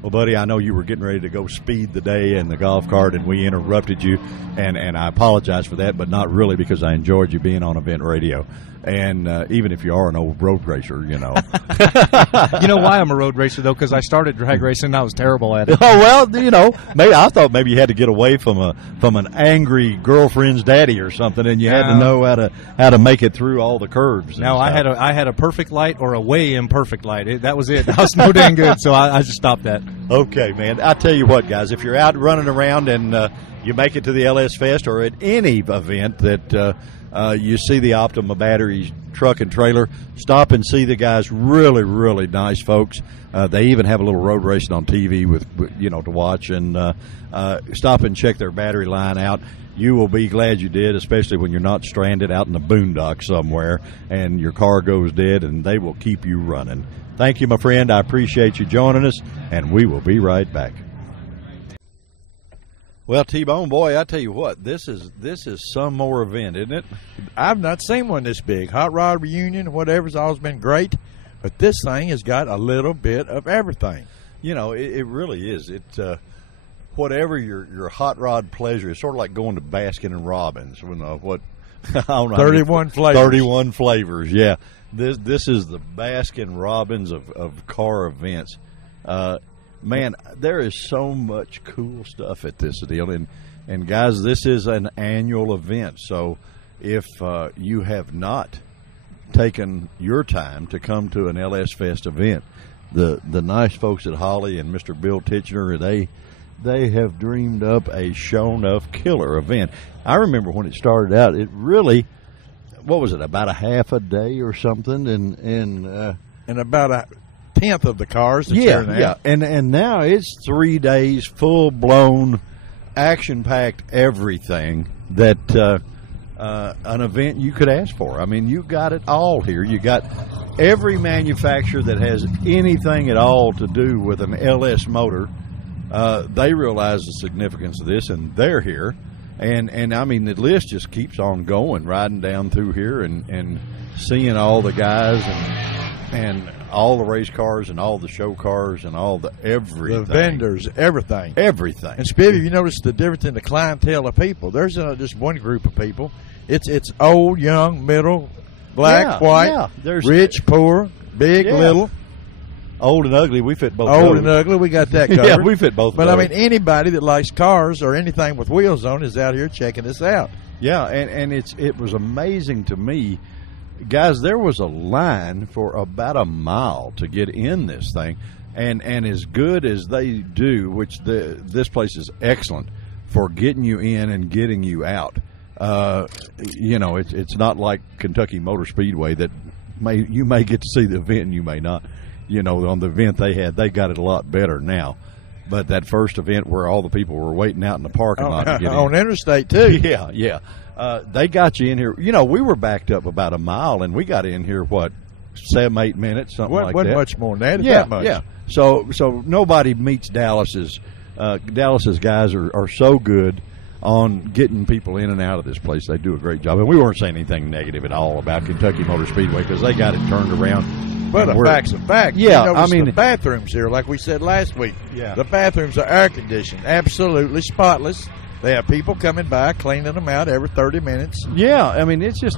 Well, buddy, I know you were getting ready to go speed the day in the golf cart, and we interrupted you, and I apologize for that, but not really, because I enjoyed you being on Event Radio. And even if you are an old road racer, you know. You know why I'm a road racer, though? Because I started drag racing and I was terrible at it. Oh, well, you know, I thought maybe you had to get away from an angry girlfriend's daddy or something, and you had to know how to make it through all the curves. No, I had a perfect light or a way imperfect light. That was it. I was no dang good, so I just stopped that. Okay, man. I tell you what, guys, if you're out running around and you make it to the LS Fest or at any event that you see the Optima batteries truck and trailer, stop and see the guys. Really, really nice folks. They even have a little road racing on TV with to watch, and stop and check their battery line out. You will be glad you did, especially when you're not stranded out in the boondocks somewhere and your car goes dead, and they will keep you running. Thank you, my friend. I appreciate you joining us, and we will be right back. Well, T-Bone, boy, I tell you what, this is some more event, isn't it? I've not seen one this big. Hot Rod Reunion, whatever's always been great, but this thing has got a little bit of everything. You know, it really is. Whatever your hot rod pleasure is, sort of like going to Baskin and Robbins. I don't know, 31 flavors. 31 flavors, yeah. This is the Baskin Robbins of car events. Man, there is so much cool stuff at this deal, and guys, this is an annual event. So if you have not taken your time to come to an LS Fest event, the nice folks at Holly and Mr. Bill Titchener, they have dreamed up a show-enough killer event. I remember when it started out, it really, what was it, about a half a day or something, and about a tenth of the cars that's here now. Yeah, and now it's 3 days, full-blown, action-packed everything that an event you could ask for. I mean, you got it all here. You got every manufacturer that has anything at all to do with an LS motor. They realize the significance of this, and they're here. And I mean, the list just keeps on going, riding down through here and seeing all the guys and all the race cars and all the show cars and all the everything. The vendors, everything. Everything. And Spivey, you notice the difference in the clientele of people. There's not just one group of people. It's old, young, middle, black, white, rich, poor, big, little. Old and ugly, we fit both. Old and ugly, we got that covered. Yeah, we fit both. But I mean, anybody that likes cars or anything with wheels on is out here checking this out. Yeah, and it was amazing to me, guys. There was a line for about a mile to get in this thing, and as good as they do, which this place is excellent for getting you in and getting you out. You know, it's not like Kentucky Motor Speedway that you may get to see the event and you may not. You know, on the event they got it a lot better now. But that first event where all the people were waiting out in the parking lot to get in. On Interstate, too. Yeah. They got you in here. You know, we were backed up about a mile, and we got in here, 7-8 minutes, something like that. Wasn't much more than that. Yeah, that much. Yeah. So nobody meets Dallas's. Dallas's guys are so good on getting people in and out of this place. They do a great job. And we weren't saying anything negative at all about Kentucky Motor Speedway because they got it turned around. But a fact's a fact. Yeah, I mean, the bathrooms here, like we said last week. Yeah, the bathrooms are air conditioned, absolutely spotless. They have people coming by cleaning them out every 30 minutes. Yeah, I mean, it's just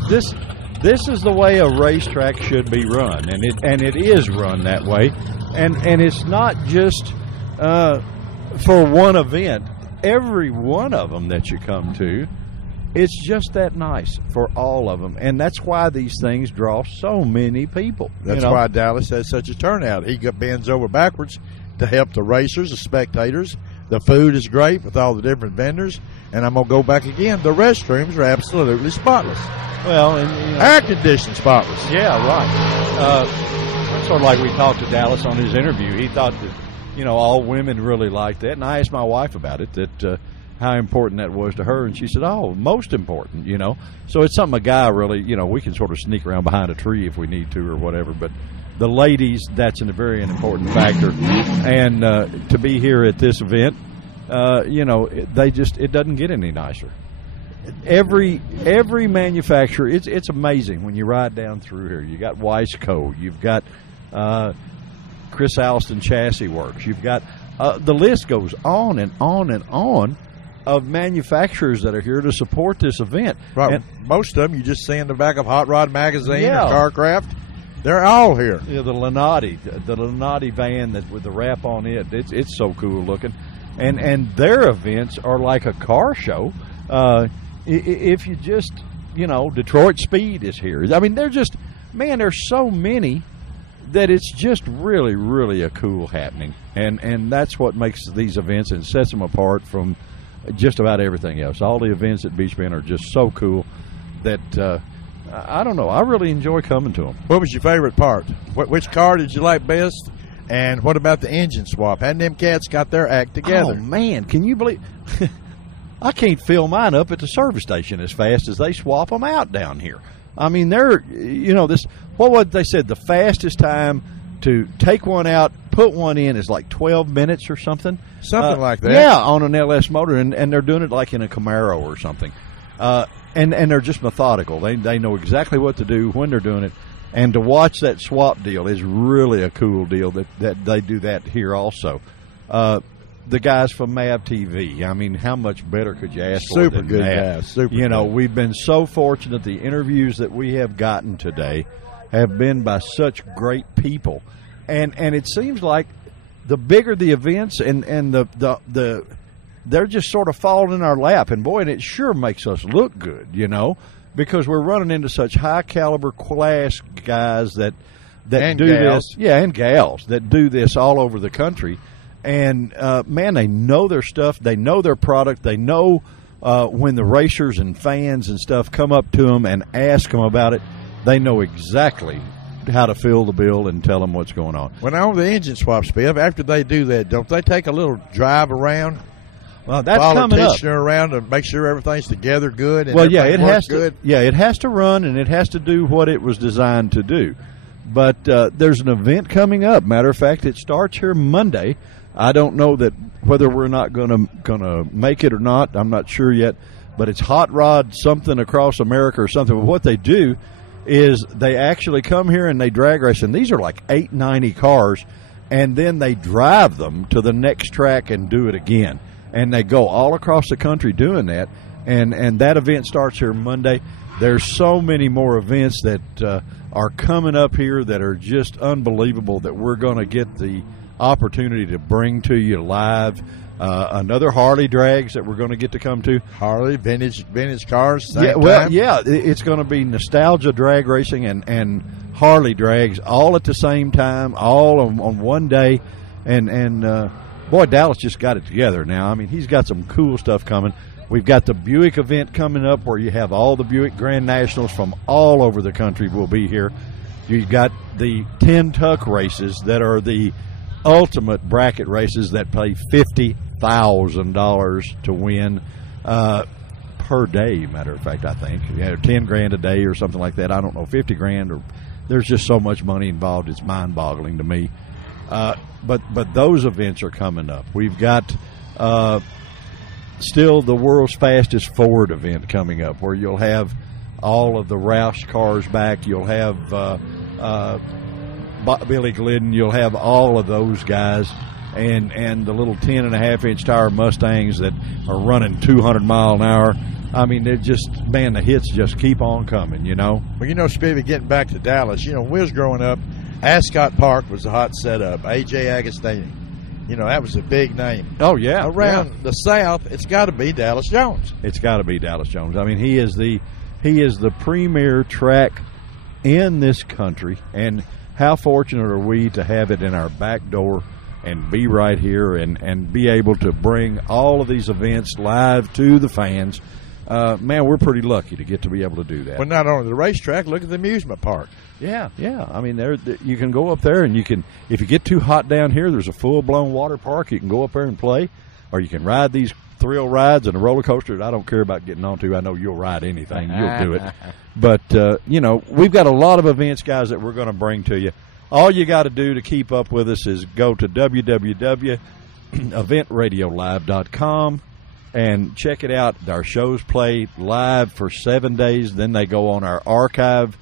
this is the way a racetrack should be run, and it is run that way, and it's not just for one event. Every one of them that you come to, it's just that nice for all of them, and that's why these things draw so many people. That's why Dallas has such a turnout. He bends over backwards to help the racers, the spectators. The food is great with all the different vendors, and I'm gonna go back again. The restrooms are absolutely spotless. Well, and air conditioned spotless. Yeah, right. Sort of like we talked to Dallas on his interview. He thought that all women really liked that, and I asked my wife about it, that how important that was to her, and she said, "Oh, most important." So it's something a guy really, we can sort of sneak around behind a tree if we need to or whatever, but the ladies, that's a very important factor, and to be here at this event, it doesn't get any nicer. Every manufacturer, it's amazing when you ride down through here. You got Weisco, you've got Chris Alston Chassis Works, you've got the list goes on and on and on of manufacturers that are here to support this event. Right, and most of them you just see in the back of Hot Rod Magazine or StarCraft. They're all here. Yeah, the Lenati van with the wrap on it, it's so cool looking, and their events are like a car show. If you just, Detroit Speed is here. I mean, there's so many that it's just really, really a cool happening. And that's what makes these events and sets them apart from just about everything else. All the events at Beach Bend are just so cool that, I don't know, I really enjoy coming to them. What was your favorite part? Which car did you like best? And what about the engine swap? Hadn't them cats got their act together? Oh, man, can you believe... I can't fill mine up at the service station as fast as they swap them out down here. I mean, they're, what was they said, the fastest time to take one out, put one in is like 12 minutes or something. Something like that. Yeah, on an LS motor, and they're doing it like in a Camaro or something. And they're just methodical. They know exactly what to do when they're doing it. And to watch that swap deal is really a cool deal that they do that here also. The guys from MAV TV, I mean, how much better could you ask for than good that? guys. Super good. We've been so fortunate. The interviews that we have gotten today have been by such great people. And it seems like the bigger the events and the they're just sort of falling in our lap. And, boy, and it sure makes us look good, because we're running into such high-caliber class guys that do gals. this. Yeah, and gals that do this all over the country. And, man, they know their stuff. They know their product. They know when the racers and fans and stuff come up to them and ask them about it, they know exactly how to fill the bill and tell them what's going on. When on the engine swap, Spiff, after they do that, don't they take a little drive around? Well, that's coming up. Around to make sure everything's together good. And well, yeah, it has good. to. Yeah, it has to run and it has to do what it was designed to do. But there's an event coming up. Matter of fact, it starts here Monday. I don't know that whether we're not gonna make it or not. I'm not sure yet. But it's Hot Rod something across America or something. But what they do is they actually come here and they drag race, and these are like 890 cars, and then they drive them to the next track and do it again. And they go all across the country doing that. And that event starts here Monday. There's so many more events that are coming up here that are just unbelievable that we're going to get the opportunity to bring to you live. Another Harley drags that we're going to get to come to. Harley, vintage cars. It's going to be nostalgia drag racing and Harley drags all at the same time, all on one day. And boy, Dallas just got it together now. I mean, he's got some cool stuff coming. We've got the Buick event coming up where you have all the Buick Grand Nationals from all over the country will be here. You've got the 10 tuck races that are the ultimate bracket races that pay $50,000 to win per day, matter of fact, I think. 10 grand a day or something like that. I don't know, 50 grand. Or there's just so much money involved, it's mind-boggling to me. But those events are coming up. We've got still the world's fastest Ford event coming up where you'll have all of the Roush cars back. You'll have Billy Glidden. You'll have all of those guys and the little 10.5-inch tire Mustangs that are running 200 mile an hour. I mean, they're just, man, the hits just keep on coming, you know. Well, you know, Spivey, getting back to Dallas, you know, when we was growing up, Ascot Park was a hot setup. A.J. Agostini, you know, that was a big name. Oh, yeah. Around the South, it's got to be Dallas Jones. It's got to be Dallas Jones. I mean, he is the premier track in this country, and how fortunate are we to have it in our back door and be right here and be able to bring all of these events live to the fans. Man, we're pretty lucky to get to be able to do that. Well, not only the racetrack, look at the amusement park. Yeah. I mean, you can go up there and you can, if you get too hot down here, there's a full-blown water park. You can go up there and play, or you can ride these thrill rides and the roller coasters. I don't care about getting onto. I know you'll ride anything. You'll do it. But, you know, we've got a lot of events, guys, that we're going to bring to you. All you got to do to keep up with us is go to www.eventradiolive.com and check it out. Our shows play live for 7 days. Then they go on our archive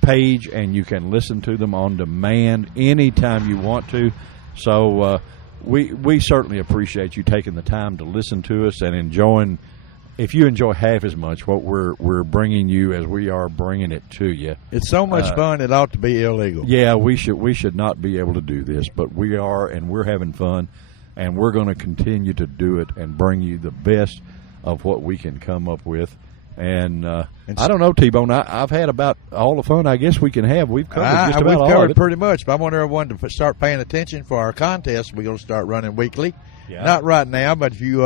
page, and you can listen to them on demand anytime you want to. So we certainly appreciate you taking the time to listen to us and enjoying. If you enjoy half as much what we're bringing you as we are bringing it to you, it's so much fun it ought to be illegal. Yeah, we should not be able to do this, but we are, and we're having fun, and we're going to continue to do it and bring you the best of what we can come up with. And I don't know, T-Bone, I've had about all the fun I guess we can have. We've covered just about all of it. Pretty much, but I want everyone to start paying attention for our contest. We're going to start running weekly. Yeah. Not right now, but if you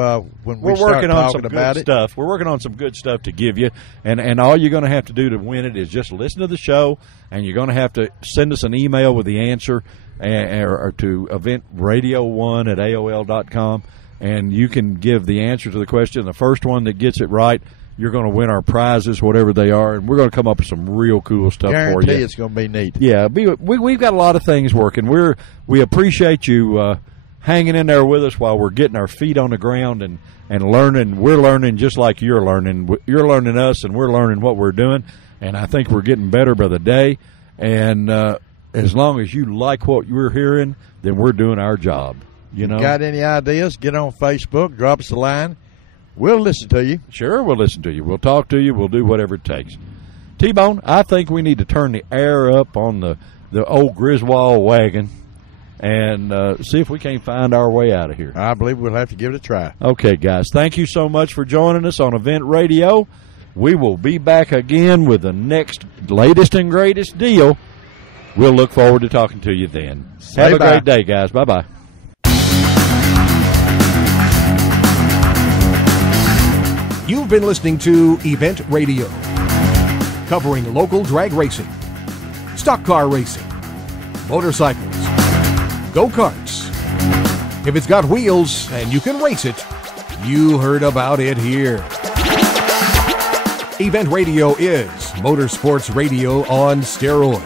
when we're working on some good stuff, we're working on some good stuff to give you, and all you're going to have to do to win it is just listen to the show, and you're going to have to send us an email with the answer, or to eventradio1@aol.com, and you can give the answer to the question. The first one that gets it right, you're going to win our prizes, whatever they are, and we're going to come up with some real cool stuff for you. Guarantee it's going to be neat. Yeah, we've got a lot of things working. We appreciate you hanging in there with us while we're getting our feet on the ground and learning. We're learning just like you're learning. You're learning us, and we're learning what we're doing, and I think we're getting better by the day. And as long as you like what you're hearing, then we're doing our job. You know? Got any ideas? Get on Facebook, drop us a line. We'll listen to you. Sure, we'll listen to you. We'll talk to you. We'll do whatever it takes. T-Bone, I think we need to turn the air up on the old Griswold wagon and see if we can't find our way out of here. I believe we'll have to give it a try. Okay, guys. Thank you so much for joining us on Event Radio. We will be back again with the next latest and greatest deal. We'll look forward to talking to you then. Have a great day, guys. Bye-bye. You've been listening to Event Radio, covering local drag racing, stock car racing, motorcycles, go-karts. If it's got wheels and you can race it, you heard about it here. Event Radio is motorsports radio on steroids.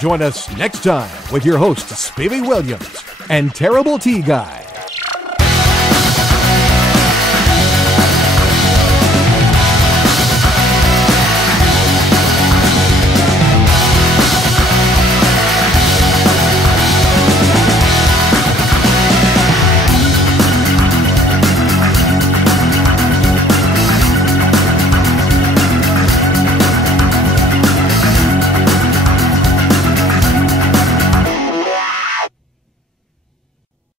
Join us next time with your hosts, Spivey Williams and Terrible T Guy.